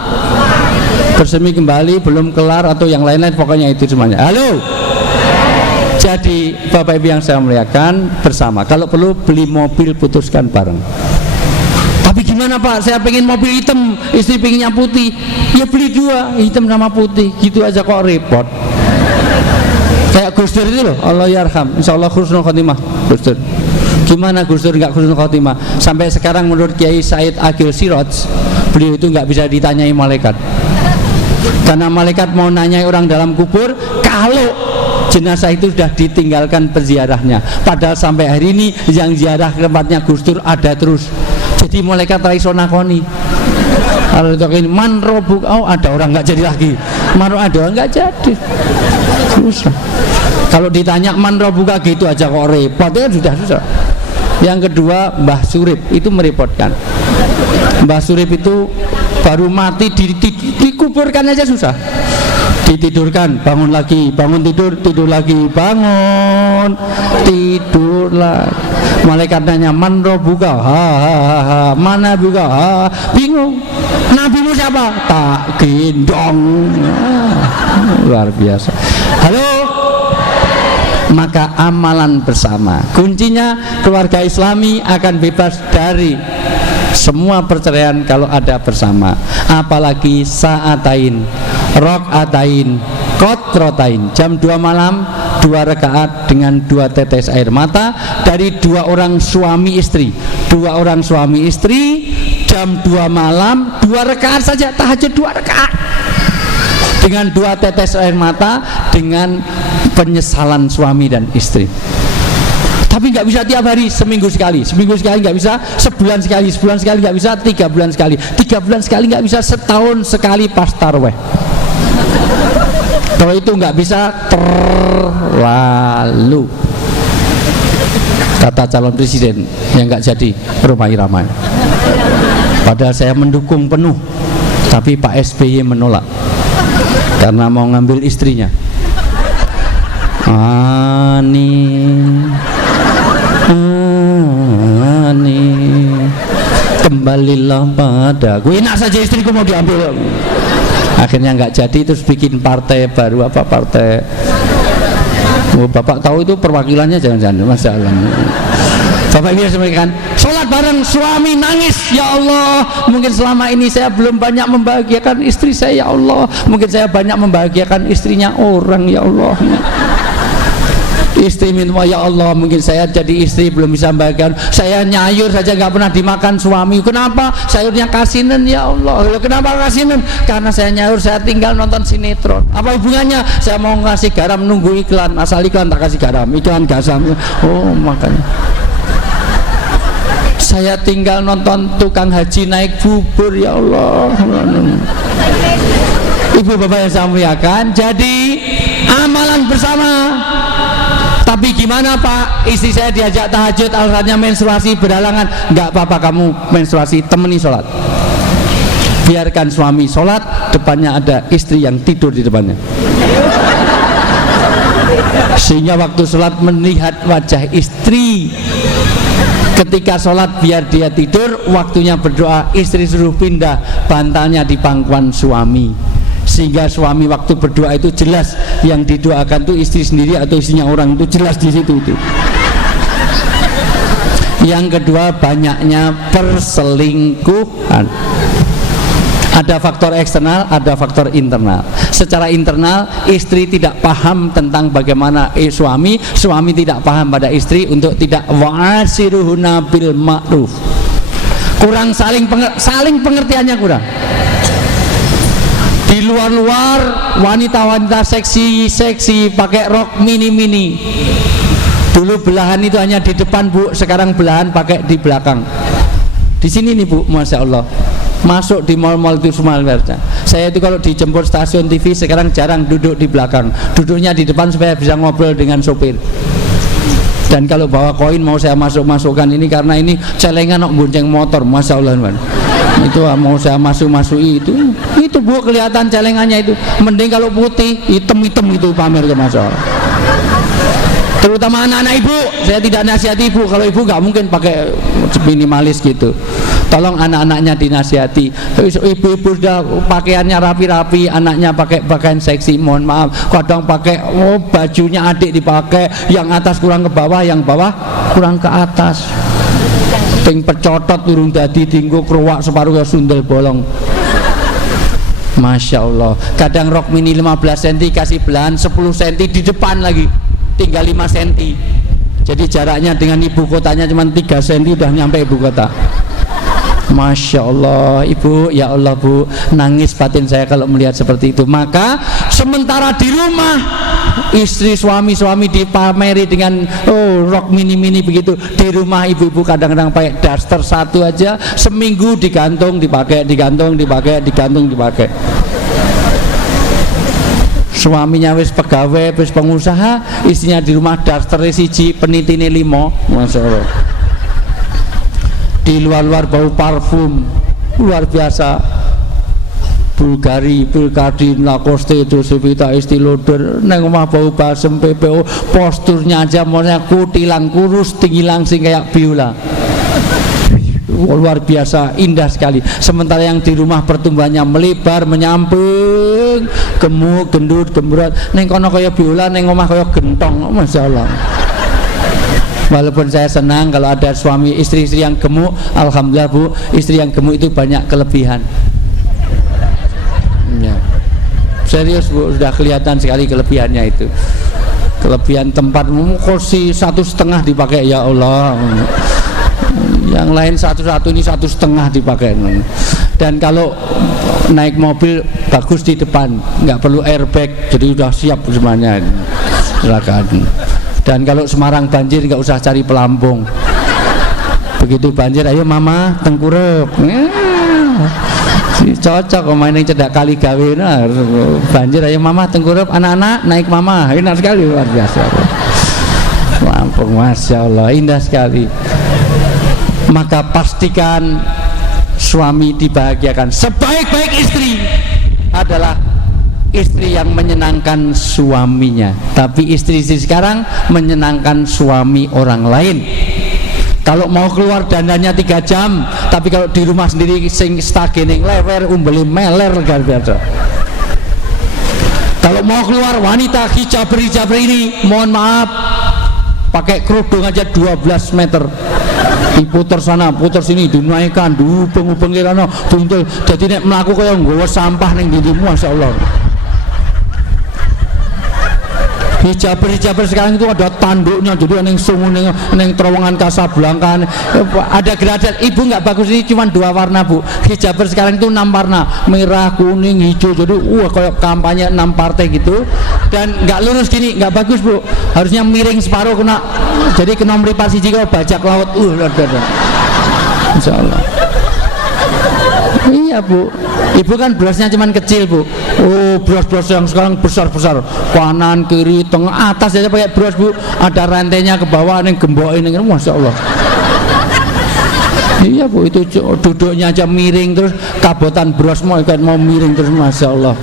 bersemi kembali, belum kelar, atau yang lain-lain, pokoknya itu semuanya. Halo. Jadi Bapak Ibu yang saya muliakan, bersama. Kalau perlu beli mobil putuskan bareng. Tapi gimana Pak? Saya pengen mobil hitam, istri pengennya putih. Ya beli 2, hitam sama putih. Gitu aja kok repot. Kayak Gus Dur itu loh, Allah yarham, insya Allah husnul khotimah. Gus Dur. Gimana Gus Dur nggak husnul khotimah? Sampai sekarang menurut Kiai Said Agil Siraj, beliau itu nggak bisa ditanyai malaikat. Karena malaikat mau nanyai orang dalam kubur kalau jenazah itu sudah ditinggalkan peziarahnya. Padahal sampai hari ini yang ziarah ke tempatnya Gus Dur ada terus. Jadi malaikat raiso nakoni. Kalau itu man robuk, oh ada orang nggak jadi lagi. Man ada orang nggak jadi. Susah. Kalau ditanya man robuka gitu aja kok repot, ya sudah susah. Yang kedua Mbah Surip, itu merepotkan. Mbah Surip itu baru mati dikuburkan aja susah. Ditidurkan, bangun lagi, bangun tidur lagi, bangun tidur lagi. Malaikat nanya man robuka, mana buka, bingung. Nabimu siapa? Tak gendong. Luar biasa. Halo. Maka amalan bersama, kuncinya keluarga Islami akan bebas dari semua perceraian kalau ada bersama. Apalagi sa'atain, rok'atain, kotrotain, jam 2 malam 2 rakaat dengan 2 tetes air mata dari 2 orang suami istri. 2 orang suami istri jam 2 malam 2 rakaat saja, tahajud 2 rakaat dengan 2 tetes air mata, dengan penyesalan suami dan istri. Tapi nggak bisa tiap hari, seminggu sekali nggak bisa, sebulan sekali nggak bisa, 3 bulan sekali, 3 bulan sekali nggak bisa, setahun sekali pas taraweh. Kalau itu nggak bisa, terlalu. Kata calon presiden yang nggak jadi Rhoma Irama. Padahal saya mendukung penuh, tapi Pak SBY menolak karena mau ngambil istrinya. Ani kembalilah padaku. Enak saja istriku mau diambil. Akhirnya nggak jadi, terus bikin partai baru, apa partai. Oh, Bapak tahu itu perwakilannya, jangan-jangan masalah. Bapak ini sampaikan, sholat bareng suami nangis, ya Allah, mungkin selama ini saya belum banyak membahagiakan istri saya, ya Allah, mungkin saya banyak membahagiakan istrinya orang, ya Allah. Istri minta, ya Allah, mungkin saya jadi istri belum bisa membahagiakan, saya nyayur saja nggak pernah dimakan suami. Kenapa? Sayurnya kasinan, ya Allah. Kenapa kasinan? Karena saya nyayur, saya tinggal nonton sinetron. Apa hubungannya? Saya mau ngasih garam, nunggu iklan, asal iklan tak kasih garam, iklan gasam. Oh, makanya Saya tinggal nonton tukang haji naik bubur, ya Allah. Ibu bapak yang saya muliakan, jadi amalan bersama. Tapi gimana Pak, istri saya diajak tahajud, alasannya menstruasi berhalangan. Enggak apa-apa, kamu menstruasi, temani sholat. Biarkan suami sholat, depannya ada istri yang tidur di depannya, sehingga waktu sholat melihat wajah istri. Ketika sholat biar dia tidur, waktunya berdoa istri suruh pindah bantalnya di pangkuan suami, sehingga suami waktu berdoa itu jelas yang didoakan itu istri sendiri atau istrinya orang, itu jelas di situ itu. Yang kedua, banyaknya perselingkuhan. Ada faktor eksternal, ada faktor internal. Secara internal, istri tidak paham tentang bagaimana suami tidak paham pada istri untuk tidak wa'asiruhuna bil ma'ruf. Kurang saling pengertiannya kurang. Di luar-luar wanita-wanita seksi pakai rok mini-mini. Dulu belahan itu hanya di depan Bu, sekarang belahan pakai di belakang. Di sini nih Bu, masya Allah. Masuk di mal-mal itu semua. Saya itu kalau dijemput stasiun TV sekarang jarang duduk di belakang, duduknya di depan supaya bisa ngobrol dengan sopir. Dan kalau bawa koin mau saya masukkan ini karena ini celengan bonceng motor, masya Allah man. Itu mau saya masuki itu Bu, kelihatan celengannya itu. Mending kalau putih, hitam itu pamer ke masya Allah. Terutama anak-anak ibu, saya tidak nasihati ibu, kalau ibu nggak mungkin pakai minimalis gitu. Tolong anak-anaknya dinasihati. Ibu-ibu sudah pakaiannya rapi-rapi, anaknya pakai pakaian seksi, mohon maaf, kadang pakai bajunya adik dipakai, yang atas kurang ke bawah, yang bawah kurang ke atas. Ting pecotot turun dadi tinggu keruak separuh ke sundel bolong. Masya Allah. Kadang rok mini 15 cm kasih belahan 10 cm di depan lagi, tinggal 5 cm. Jadi jaraknya dengan ibu kotanya cuma 3 cm udah nyampe ibu kota. Masya Allah ibu, ya Allah Bu, nangis batin saya kalau melihat seperti itu. Maka sementara di rumah istri suami dipameri dengan rok mini begitu, di rumah ibu-ibu kadang-kadang pakai daster satu aja seminggu digantung dipakai. Suaminya wis pegawai, wis pengusaha, istrinya di rumah daster siji, penitine 5, masya Allah. Di luar-luar bau parfum luar biasa, Bulgari, Bulgardin, Lacoste, Josephita, Estee Lauder. Neng omah bau balsem, PPO, posturnya aja maunya kutilang, kurus, tinggi langsing kayak biola. Luar biasa, indah sekali. Sementara yang di rumah pertumbuhannya melebar, menyamping, gemuk, gendut, gembrot. Neng kono kaya biola, neng omah kaya gentong, masya Allah. Walaupun saya senang kalau ada suami istri-istri yang gemuk, alhamdulillah Bu, istri yang gemuk itu banyak kelebihan. Ya. Serius Bu, sudah kelihatan sekali kelebihannya itu. Kelebihan tempat, kursi 1,5 dipakai, ya Allah. Yang lain 1 ini 1,5 dipakai. Dan kalau naik mobil bagus di depan, nggak perlu airbag, jadi sudah siap semuanya. Silakan. Dan kalau Semarang banjir nggak usah cari pelampung. Begitu banjir, ayo mama tengkurep. Cocok main yang cedak kali gawe. Nah, banjir ayo mama tengkurep, anak-anak naik mama. Enak sekali, luar biasa. Pelampung, masya Allah, indah sekali. Maka pastikan suami dibahagiakan. Sebaik-baik istri adalah istri yang menyenangkan suaminya. Tapi istri-istri sekarang menyenangkan suami orang lain. Kalau mau keluar dandannya 3 jam, tapi kalau di rumah sendiri sing stagening lewer umbeli meler luar biasa. Kalau mau keluar wanita hijaber ini, mohon maaf, pakai kerudung aja 12 meter, diputer sana puter sini, dinaikkan dihubung-hubung kirana buntul, jadi nek mlaku kaya nggawa sampah ning dindimu, masya Allah. Hijaber sekarang itu ada tanduknya, jadi neng sungu neng terowongan Kasablanka ada gradasi. Ibu nggak bagus, ini cuma 2 warna Bu. Hijaber sekarang itu 6 warna, merah, kuning, hijau, jadi kayak kampanye 6 partai gitu. Dan nggak lurus gini, nggak bagus Bu, harusnya miring separuh, kena jadi kena meripat siji kalau bajak laut. insyaallah. Iya Bu, Ibu kan brosnya cuman kecil Bu. Oh bros-bros yang sekarang besar-besar, kanan, kiri, tengah, atas aja pakai bros Bu. Ada rantainya ke bawah, nih gembok ini, masya Allah. Iya Bu, itu duduknya aja miring terus kabotan bros mau miring terus, masya Allah.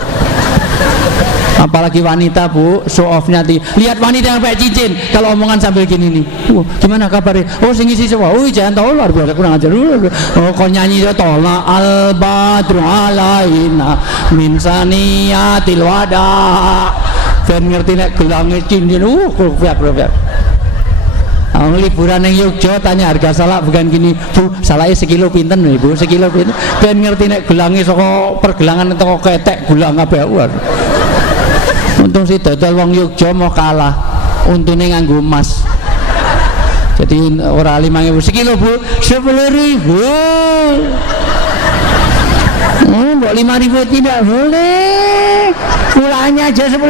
Apalagi wanita Bu, show off-nya lihat wanita yang pakai cincin kalau omongan sambil gini nih. Gimana kabarnya? Oh sing isi semua. Jangan tahu luar biasa kurang ajar. Oh kok nyanyi dia tola al badru alaina min saniyatil wada. Ben ngerti nek gelange cincin. Krupiak. Liburan yang Yogyakarta tanya harga salak bukan gini Bu, salaknya sekilo pinten nih Bu, sekilo pinten. Ben ngerti nek gelange saka pergelangan atau ketek gulang kabeh. Untung si dodol wong Yogja mau kalah, untune nganggo emas. Jadi ora 5.000 sekilo Bu, 10.000. Mbok 5.000 tidak boleh. Pulangnya aja 10.000.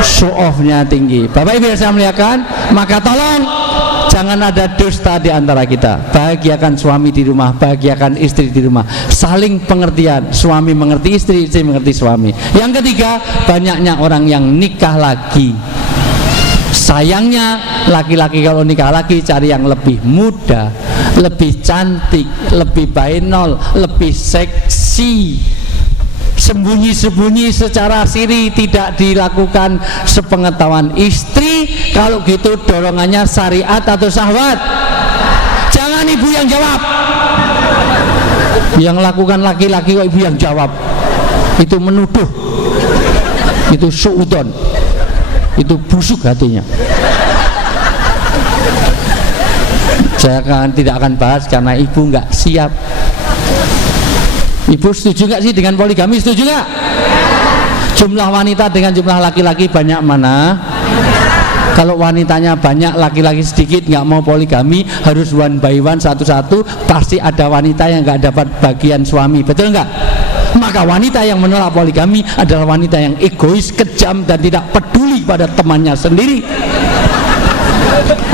Show off-nya tinggi. Bapak Ibu yang saya muliakan, maka tolong jangan ada dusta di antara kita. Bahagiakan suami di rumah, bahagiakan istri di rumah. Saling pengertian, suami mengerti istri, istri mengerti suami. Yang ketiga, banyaknya orang yang nikah lagi. Sayangnya laki-laki kalau nikah lagi cari yang lebih muda, lebih cantik, lebih bainol, lebih seksi. Sembunyi-sembunyi secara siri, tidak dilakukan sepengetahuan istri. Kalau gitu dorongannya syariat atau syahwat? Jangan ibu yang jawab. Yang lakukan laki-laki kok ibu yang jawab. Itu menuduh. Itu suudon. Itu busuk hatinya. Saya tidak akan bahas karena ibu nggak siap. Ibu setuju nggak sih dengan poligami? Setuju nggak? Jumlah wanita dengan jumlah laki-laki banyak mana? Kalau wanitanya banyak, laki-laki sedikit, nggak mau poligami, harus one by one, satu-satu, pasti ada wanita yang nggak dapat bagian suami, betul nggak? Maka wanita yang menolak poligami adalah wanita yang egois, kejam, dan tidak peduli pada temannya sendiri.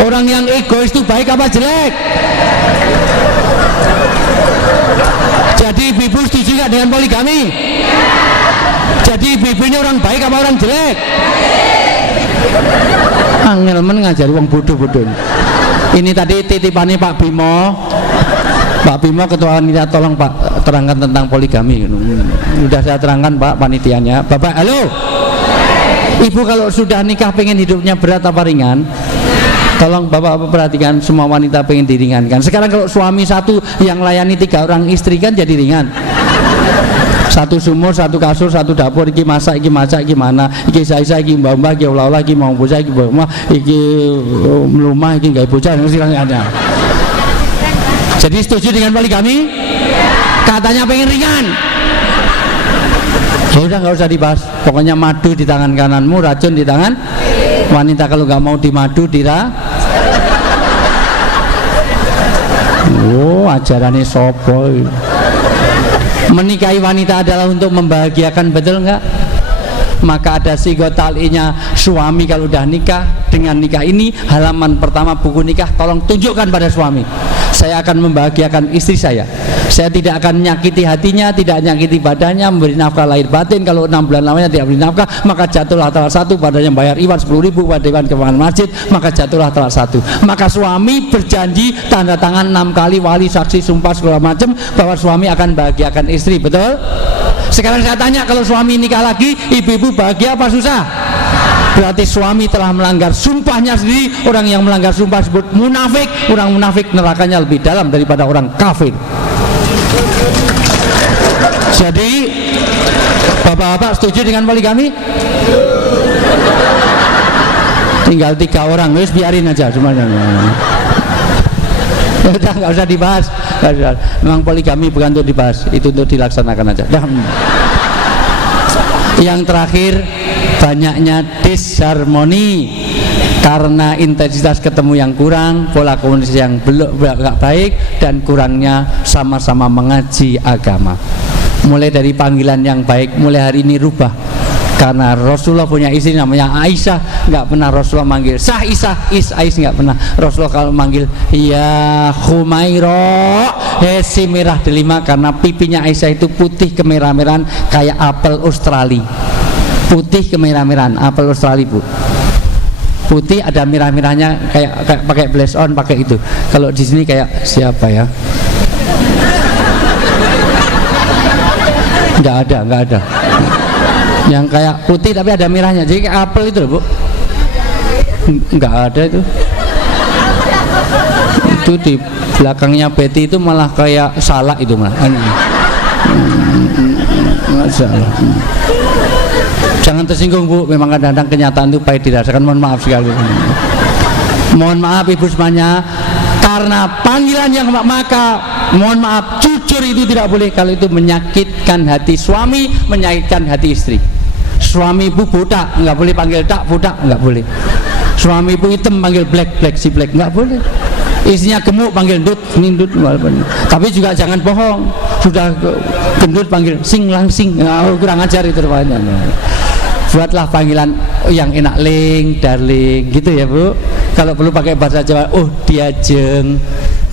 Orang yang egois itu baik apa jelek? Jadi ibu setuju nggak dengan poligami? Jadi ibu ini orang baik apa orang jelek? Angel men ngajari wong bodoh-bodoh. Ini tadi titipannya Pak Bimo. Pak Bimo ketua wanita, tolong Pak terangkan tentang poligami. Sudah saya terangkan Pak panitianya. Bapak, halo. Ibu kalau sudah nikah pengen hidupnya berat apa ringan? Tolong Bapak perhatikan, semua wanita pengen diringankan. Sekarang kalau suami satu yang layani 3 orang istri kan jadi ringan. Satu sumur, satu kasur, satu dapur, iki masak, iki mana, iki saya, iki mbak-mbak, iki olah-olah, iki mau bocah, iki mbak, iki melumah, iki nggak bocah, ada. Jadi setuju dengan poligami? Katanya pengen ringan. Ya udah nggak usah dibahas. Pokoknya madu di tangan kananmu, racun di tangan wanita. Kalau nggak mau dimadu, ajarannya sopo. Menikahi wanita adalah untuk membahagiakan, betul nggak? Maka ada sigotalinya suami kalau udah nikah. Dengan nikah ini, halaman pertama buku nikah tolong tunjukkan pada suami, saya akan membahagiakan istri saya tidak akan menyakiti hatinya, tidak menyakiti badannya, memberi nafkah lahir batin. Kalau 6 bulan lamanya tidak beri nafkah, maka jatuhlah talak 1, padanya bayar iwan 10.000 pada Dewan Keuangan Masjid, maka jatuhlah talak 1. Maka suami berjanji tanda tangan 6 kali, wali, saksi, sumpah segala macam, bahwa suami akan bahagiakan istri, betul? Sekarang saya tanya, kalau suami nikah lagi, ibu-ibu bahagia apa susah? Berarti suami telah melanggar sumpahnya sendiri. Orang yang melanggar sumpah disebut munafik. Orang munafik nerakanya lebih dalam daripada orang kafir. Jadi bapak-bapak setuju dengan poligami? Tinggal 3 orang, wis biarin aja semuanya. Udah nggak usah dibahas. Memang poligami bukan untuk dibahas, itu untuk dilaksanakan aja. Yang terakhir, banyaknya disharmoni karena intensitas ketemu yang kurang, pola komunikasi yang belum baik, dan kurangnya sama-sama mengaji agama. Mulai dari panggilan yang baik, mulai hari ini rubah. Karena Rasulullah punya istri namanya Aisyah, nggak pernah Rasulullah manggil Sah Isah, Ais nggak pernah. Rasulullah kalau manggil ya Khumairo, si merah delima, karena pipinya Aisyah itu putih kemerah-merahan kayak apel Australia. Putih kemerah-merahan apel Australia, Bu. Putih ada merah-merahnya, kayak pakai blaze on, pakai itu. Kalau di sini kayak siapa ya? Nggak ada. Yang kayak putih tapi ada merahnya, jadi kayak apel itu loh, Bu. Nggak ada itu. Itu di belakangnya Betty itu malah kayak salak itu malah. Masalah. Jangan tersinggung, Bu, memang kadang-kadang kenyataan itu pahit dirasakan, mohon maaf sekali. Mohon maaf Ibu semuanya, karena panggilan yang maka mohon maaf, jujur itu tidak boleh kalau itu menyakitkan hati suami, menyakitkan hati istri. Suami Ibu botak, nggak boleh panggil tak botak, nggak boleh. Suami Ibu hitam panggil black si black, nggak boleh. Istrinya gemuk panggil ndut, nindut. Tapi juga jangan bohong, sudah gendut panggil sing langsing, kurang ajar itu rupanya. Buatlah panggilan yang enak, ling, darling, gitu ya, Bu. Kalau perlu pakai bahasa Jawa, oh diajeng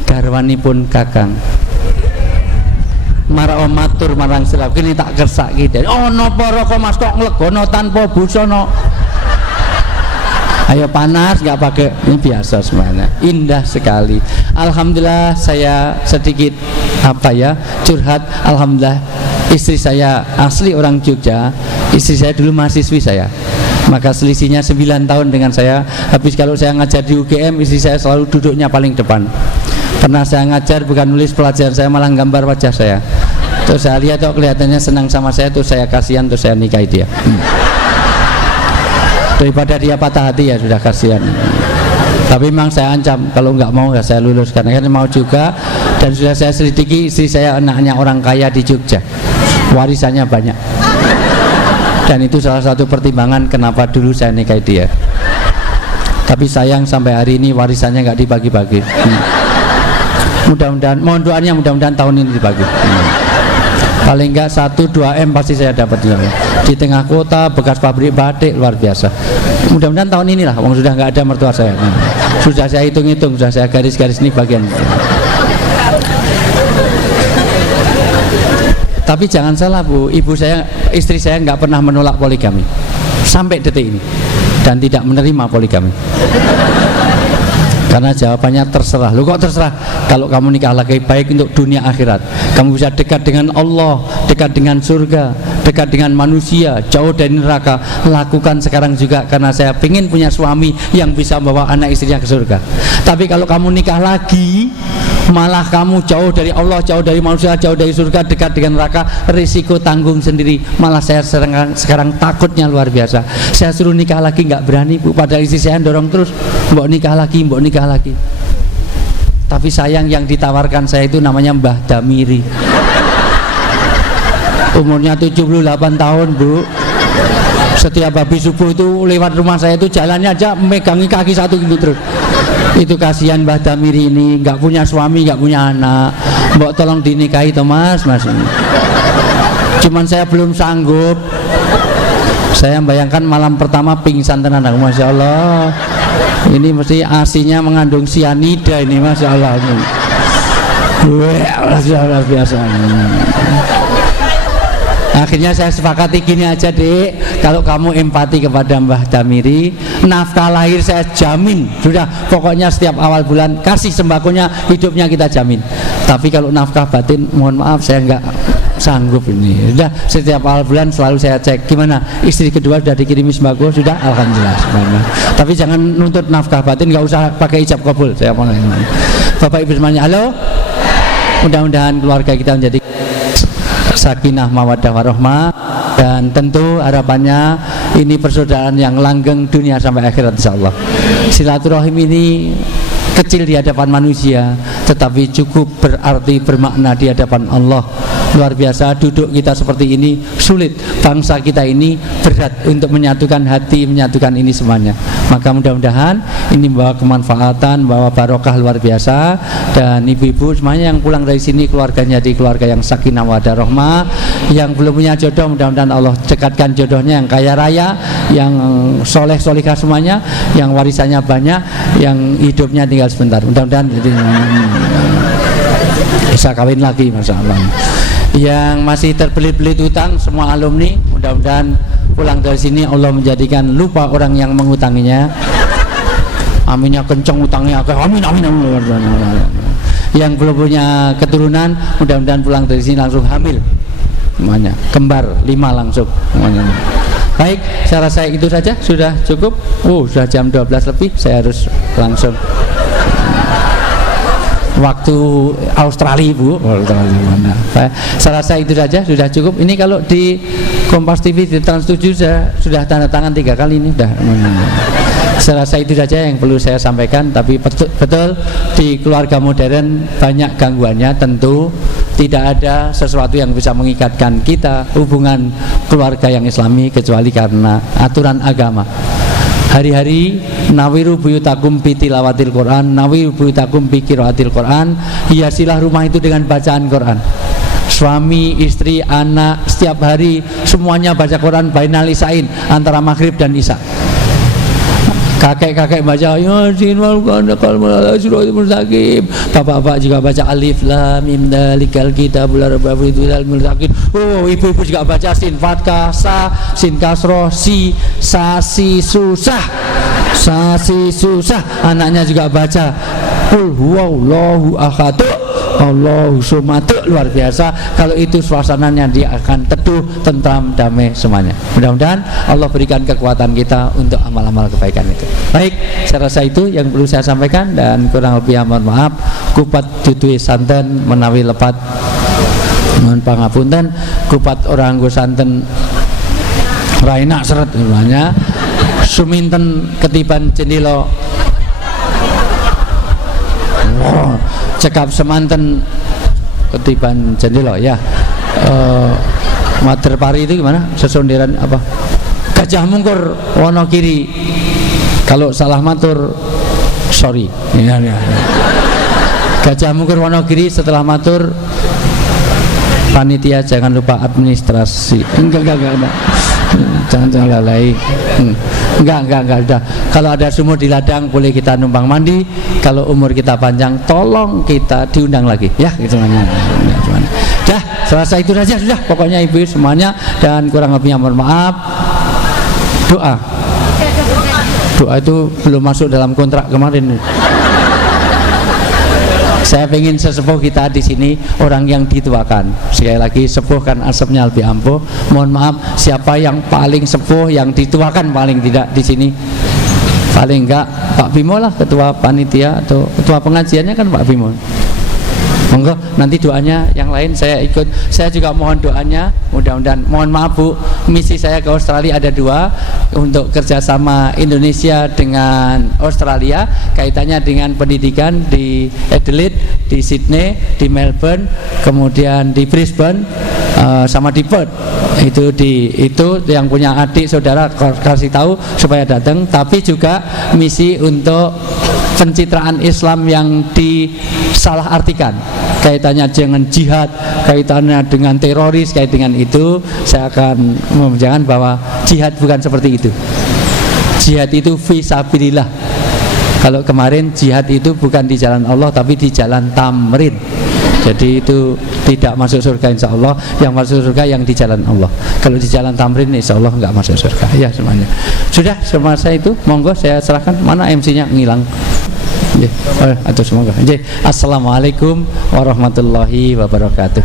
garwanipun kakang. Marang matur marang selap kene tak kersak ki. Ono para kok Mas kok nglegono tanpa busana. Ayo panas nggak pakai, ini biasa semuanya. Indah sekali. Alhamdulillah saya sedikit curhat. Alhamdulillah istri saya asli orang Jogja. Istri saya dulu mahasiswi saya. Maka selisihnya 9 tahun dengan saya. Habis kalau saya ngajar di UGM, istri saya selalu duduknya paling depan. Pernah saya ngajar bukan nulis pelajaran saya, malah gambar wajah saya. Terus saya lihat kok kelihatannya senang sama saya, terus saya kasihan, terus saya nikahi dia. Daripada dia patah hati ya sudah kasihan. Tapi memang saya ancam kalau nggak mau ya saya lulus, karena kan mau juga. Dan sudah saya selidiki, istri saya anaknya orang kaya di Jogja, warisannya banyak. Dan itu salah satu pertimbangan kenapa dulu saya nikahi dia. Tapi sayang sampai hari ini warisannya nggak dibagi-bagi. Mudah-mudahan, mohon doanya mudah-mudahan tahun ini dibagi. Paling enggak 1-2 M pasti saya dapat di tengah kota, bekas pabrik batik, luar biasa. Mudah-mudahan tahun inilah, wong sudah nggak ada mertua saya. Sudah saya hitung-hitung, sudah saya garis-garis ini bagian. Tapi jangan salah, Bu, istri saya nggak pernah menolak poligami sampai detik ini, dan tidak menerima poligami. Karena jawabannya terserah. Lu kok terserah? Kalau kamu nikah lagi baik untuk dunia akhirat, kamu bisa dekat dengan Allah, dekat dengan surga, dekat dengan manusia, jauh dari neraka. Lakukan sekarang juga, karena saya ingin punya suami yang bisa membawa anak istrinya ke surga. Tapi kalau kamu nikah lagi, malah kamu jauh dari Allah, jauh dari manusia, jauh dari surga, dekat dengan neraka, risiko tanggung sendiri. Malah saya sekarang takutnya luar biasa. Saya suruh nikah lagi nggak berani, Bu, padahal istri saya dorong terus, mbok nikah lagi, mbok nikah lagi. Tapi sayang yang ditawarkan saya itu namanya Mbah Damiri. Umurnya 78 tahun, Bu. Setiap habis subuh itu lewat rumah saya itu jalannya aja megangi kaki satu gitu terus. Itu kasihan Mbah Damiri ini, nggak punya suami, nggak punya anak. Mbok tolong dinikahi toh Mas. Cuman saya belum sanggup. Saya bayangkan malam pertama pingsan tenan aku, Masya Allah. Ini mesti asinya mengandung sianida ini, Masya Allah. Luar biasa. Akhirnya saya sepakati gini aja, Dek, kalau kamu empati kepada Mbah Damiri, nafkah lahir saya jamin. Sudah, pokoknya setiap awal bulan kasih sembakonya, hidupnya kita jamin. Tapi kalau nafkah batin, mohon maaf saya nggak sanggup ini. Sudah, setiap awal bulan selalu saya cek gimana istri kedua sudah dikirimi sembako, sudah, alhamdulillah. Tapi jangan nuntut nafkah batin, nggak usah pakai ijab kabul. Saya mau Bapak Ibu semuanya, halo. Mudah-mudahan keluarga kita menjadi sakinah mawaddah warahmah, dan tentu harapannya ini persaudaraan yang langgeng dunia sampai akhirat insyaallah. Silaturahim ini kecil di hadapan manusia, tetapi cukup berarti bermakna di hadapan Allah. Luar biasa, duduk kita seperti ini sulit. Bangsa kita ini berat untuk menyatukan hati, menyatukan ini semuanya. Maka mudah-mudahan ini membawa kemanfaatan, membawa barokah luar biasa. Dan ibu-ibu semuanya yang pulang dari sini keluarganya di keluarga yang sakinah mawaddah rahmah. Yang belum punya jodoh, mudah-mudahan Allah dekatkan jodohnya yang kaya raya, yang soleh-solihah semuanya, yang warisannya banyak, yang hidupnya tinggal sebentar. Mudah-mudahan bisa kawin lagi, masya Allah. Yang masih terbelit-belit utang, semua alumni, mudah-mudahan pulang dari sini Allah menjadikan lupa orang yang mengutanginya. Aminnya kenceng, utangnya amin, amin, amin. Yang belum punya keturunan, mudah-mudahan pulang dari sini langsung hamil semuanya, kembar 5 langsung semuanya. Baik, saya rasa itu saja, sudah cukup. Sudah jam 12 lebih, saya harus langsung waktu Australia, Bu. Saya rasa itu saja, sudah cukup. Ini kalau di Kompas TV, di Trans 7 sudah tanda tangan 3 kali ini sudah. Saya rasa itu saja yang perlu saya sampaikan. Tapi betul di keluarga modern banyak gangguannya. Tentu tidak ada sesuatu yang bisa mengikatkan kita hubungan keluarga yang Islami kecuali karena aturan agama. Hari-hari nawiru buyutakum bi tilawatil Quran, nawiru buyutakum bi qiraatil Quran. Hiasilah rumah itu dengan bacaan Quran. Suami, istri, anak setiap hari semuanya baca Quran bainal isyain, antara maghrib dan isya. Kakek-kakek baca Yasin wal Qur'anil mustaqim. Bapak-bapak juga baca Alif Lam Mim Dzalikal Kitabul La Raiba Fihi Hudal lil muttaqin. Ibu-ibu juga baca Sin Fathah Sa, Sin Kasroh Si, Sa Si Susah, Sa Si Susah. Anaknya juga baca Qul huwallahu ahad, Allahu somad. Luar biasa. Kalau itu suasananya dia akan teduh, tentram, damai semuanya. Mudah-mudahan Allah berikan kekuatan kita untuk amal-amal kebaikan itu. Baik, saya rasa itu yang perlu saya sampaikan, dan kurang lebih mohon maaf. Kupat tutui santen menawi lepat mohon pangapunten. Kupat orang nggo santen raina seret namanya. Suminten ketiban jendela cekap semanten ketiban jendela ya. Mater pari itu gimana? Sesonderan apa? Gajah Mungkur Wonokiri. Kalau salah matur sorry. Ya. Gajah Mungkur Wonokiri, setelah matur panitia jangan lupa administrasi. Enggak. Jangan lalai. Enggak udah. Kalau ada sumur di ladang boleh kita numpang mandi. Kalau umur kita panjang tolong kita diundang lagi ya, gitu namanya. Dah, selesai itu saja sudah. Pokoknya ibu semuanya, dan kurang lebihnya mohon maaf. Doa itu belum masuk dalam kontrak kemarin. Saya ingin sesepuh kita di sini orang yang dituakan. Sekali lagi, sepuh kan asapnya lebih ampuh. Mohon maaf, siapa yang paling sepuh, yang dituakan paling tidak di sini? Paling enggak Pak Bimo lah, ketua panitia atau ketua pengajiannya kan Pak Bimo. Monggo nanti doanya yang lain saya ikut. Saya juga mohon doanya, mudah-mudahan. Mohon maaf Bu, misi saya ke Australia ada 2 untuk kerjasama Indonesia dengan Australia, kaitannya dengan pendidikan di Adelaide, di Sydney, di Melbourne, kemudian di Brisbane, sama di Perth. Itu yang punya adik saudara kasih tahu supaya datang. Tapi juga misi untuk pencitraan Islam yang disalahartikan, kaitannya dengan jihad, kaitannya dengan teroris, kait dengan itu saya akan menjelaskan bahwa jihad bukan seperti itu. Jihad itu fisabilillah. Kalau kemarin jihad itu bukan di jalan Allah tapi di jalan tamrin. Jadi itu tidak masuk surga insya Allah. Yang masuk surga yang di jalan Allah. Kalau di jalan tamrin insya Allah nggak masuk surga. Ya semuanya. Sudah semasa itu, monggo saya serahkan. Mana MC-nya ngilang? Atau semoga. Assalamualaikum warahmatullahi wabarakatuh.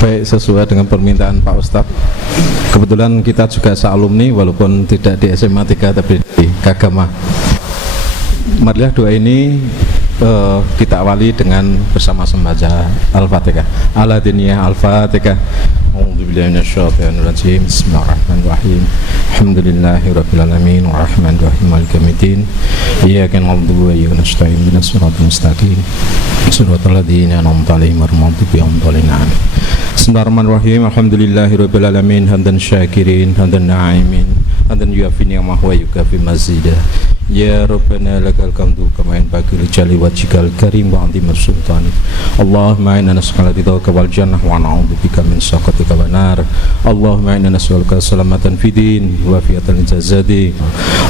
Baik, sesuai dengan permintaan Pak Ustadz, kebetulan kita juga sealumni walaupun tidak di SMA 3 tapi di Kagama. Marilah doa ini kita awali dengan bersama-sama baca Al-Fatihah. Al-Adiniyah Al-Fatihah. A'udzubillahi minasyaitonirrajim. Bismillahirrahmanirrahim. Alhamdulillahirabbil alamin arrahmanir rahim maliki yaumiddin. Iyyaka na'budu wa iyyaka nasta'in ihdinas siratal mustaqim. Shiratal ladzina an'amta 'alaihim ghairil maghdubi 'alaihim waladdallin. Bismillahirrahmanirrahim. Alhamdulillahirabbil alamin hamdan syakirin hamdan na'imin hamdan yuafi ni'amah wa yukafi mazidah. Ya Rabbana lakal hamdu kama yanbaghi li jalali wajhikal karim wa 'azimi sultani. Allahumma inna nas'aluka ridhaka wal jannah wa na'udzubika min sakhatika wan nar. Allahumma inna nas'aluka salamatan fid din wa fiatan jazadi.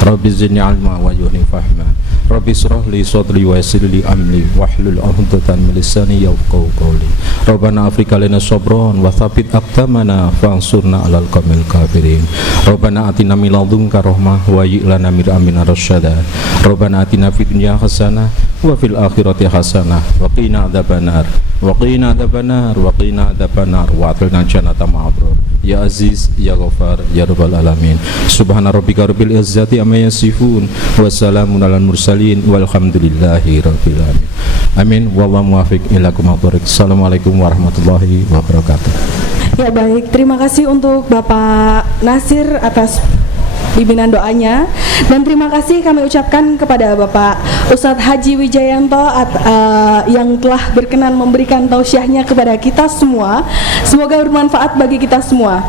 Rabbi zidni 'ilma wa yuhni fahma. Rabbi shrah li sadri wa yassir li amri wahlul 'uqdatan min lisani yafqahu qawli. Rabbana afrika lana sabran wa tsabbit aqdamana fansurna 'alal qawmil kafirin. Rabbana atina min ladunka rahmah wa hayyi lana min amrina rasyada. Rabbana atina fid dunya hasanah wa fil akhirati hasanah wa qina adzabannar wa qina adzabannar wa qina adzabannar wa atilna jannata ma'abrar. Ya Aziz ya Ghaffar ya Rabbal alamin. Subhana rabbika rabbil izzati amma yasifun wa salamun alal mursalin walhamdulillahi rabbil alamin. Amin wallahu muwaffiq ila aqwamit thoriq. Assalamualaikum warahmatullahi wabarakatuh. Ya baik, terima kasih untuk Bapak Nasir atas bimbingan doanya, dan terima kasih kami ucapkan kepada Bapak Ustadz Haji Wijayanto yang telah berkenan memberikan tausiahnya kepada kita semua. Semoga bermanfaat bagi kita semua.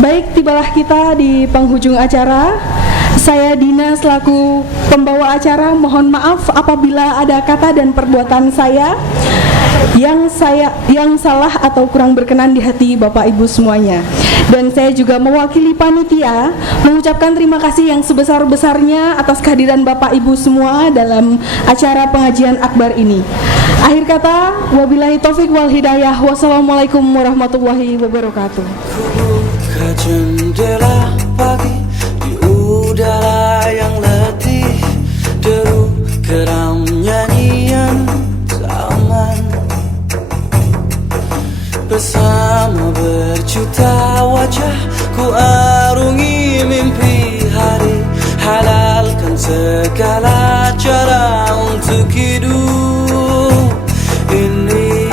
Baik, tibalah kita di penghujung acara. Saya Dina selaku pembawa acara mohon maaf apabila ada kata dan perbuatan saya yang salah atau kurang berkenan di hati Bapak Ibu semuanya. Dan saya juga mewakili panitia mengucapkan terima kasih yang sebesar-besarnya atas kehadiran Bapak Ibu semua dalam acara pengajian akbar ini. Akhir kata, wabillahi taufik wal hidayah. Wassalamualaikum warahmatullahi wabarakatuh. Buka jendela pagi di udara yang letih, deru geram nyanyian zaman. Bersama berjuta wajah ku arungi mimpi hari, halalkan segala cara untuk hidup ini.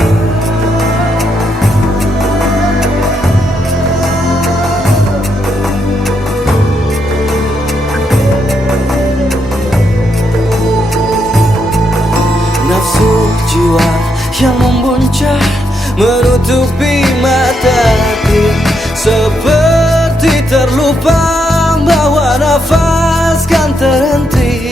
Nafsu jiwa yang membuncah menutupi mata hati, seperti terlupa bahwa nafas kan terhenti.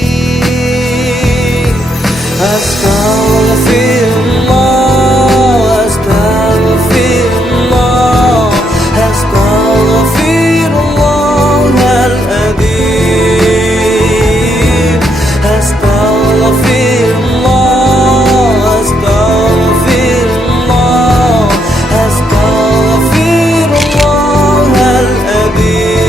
Astaghfirullah, astaghfirullah, astaghfirullahaladzim. Astaghfirullah, astaghfirullah, astaghfirullahaladzim.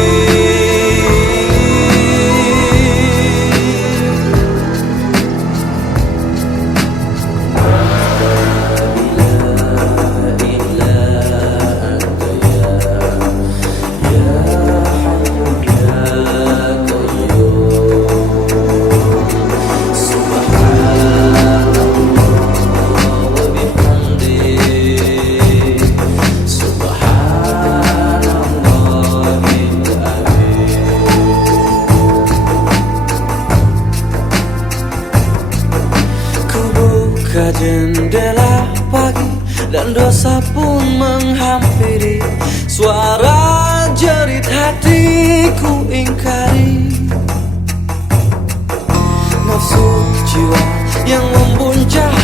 Jendela pagi dan dosa pun menghampiri, suara jerit hatiku ingkari. Nafsu jiwa yang membuncah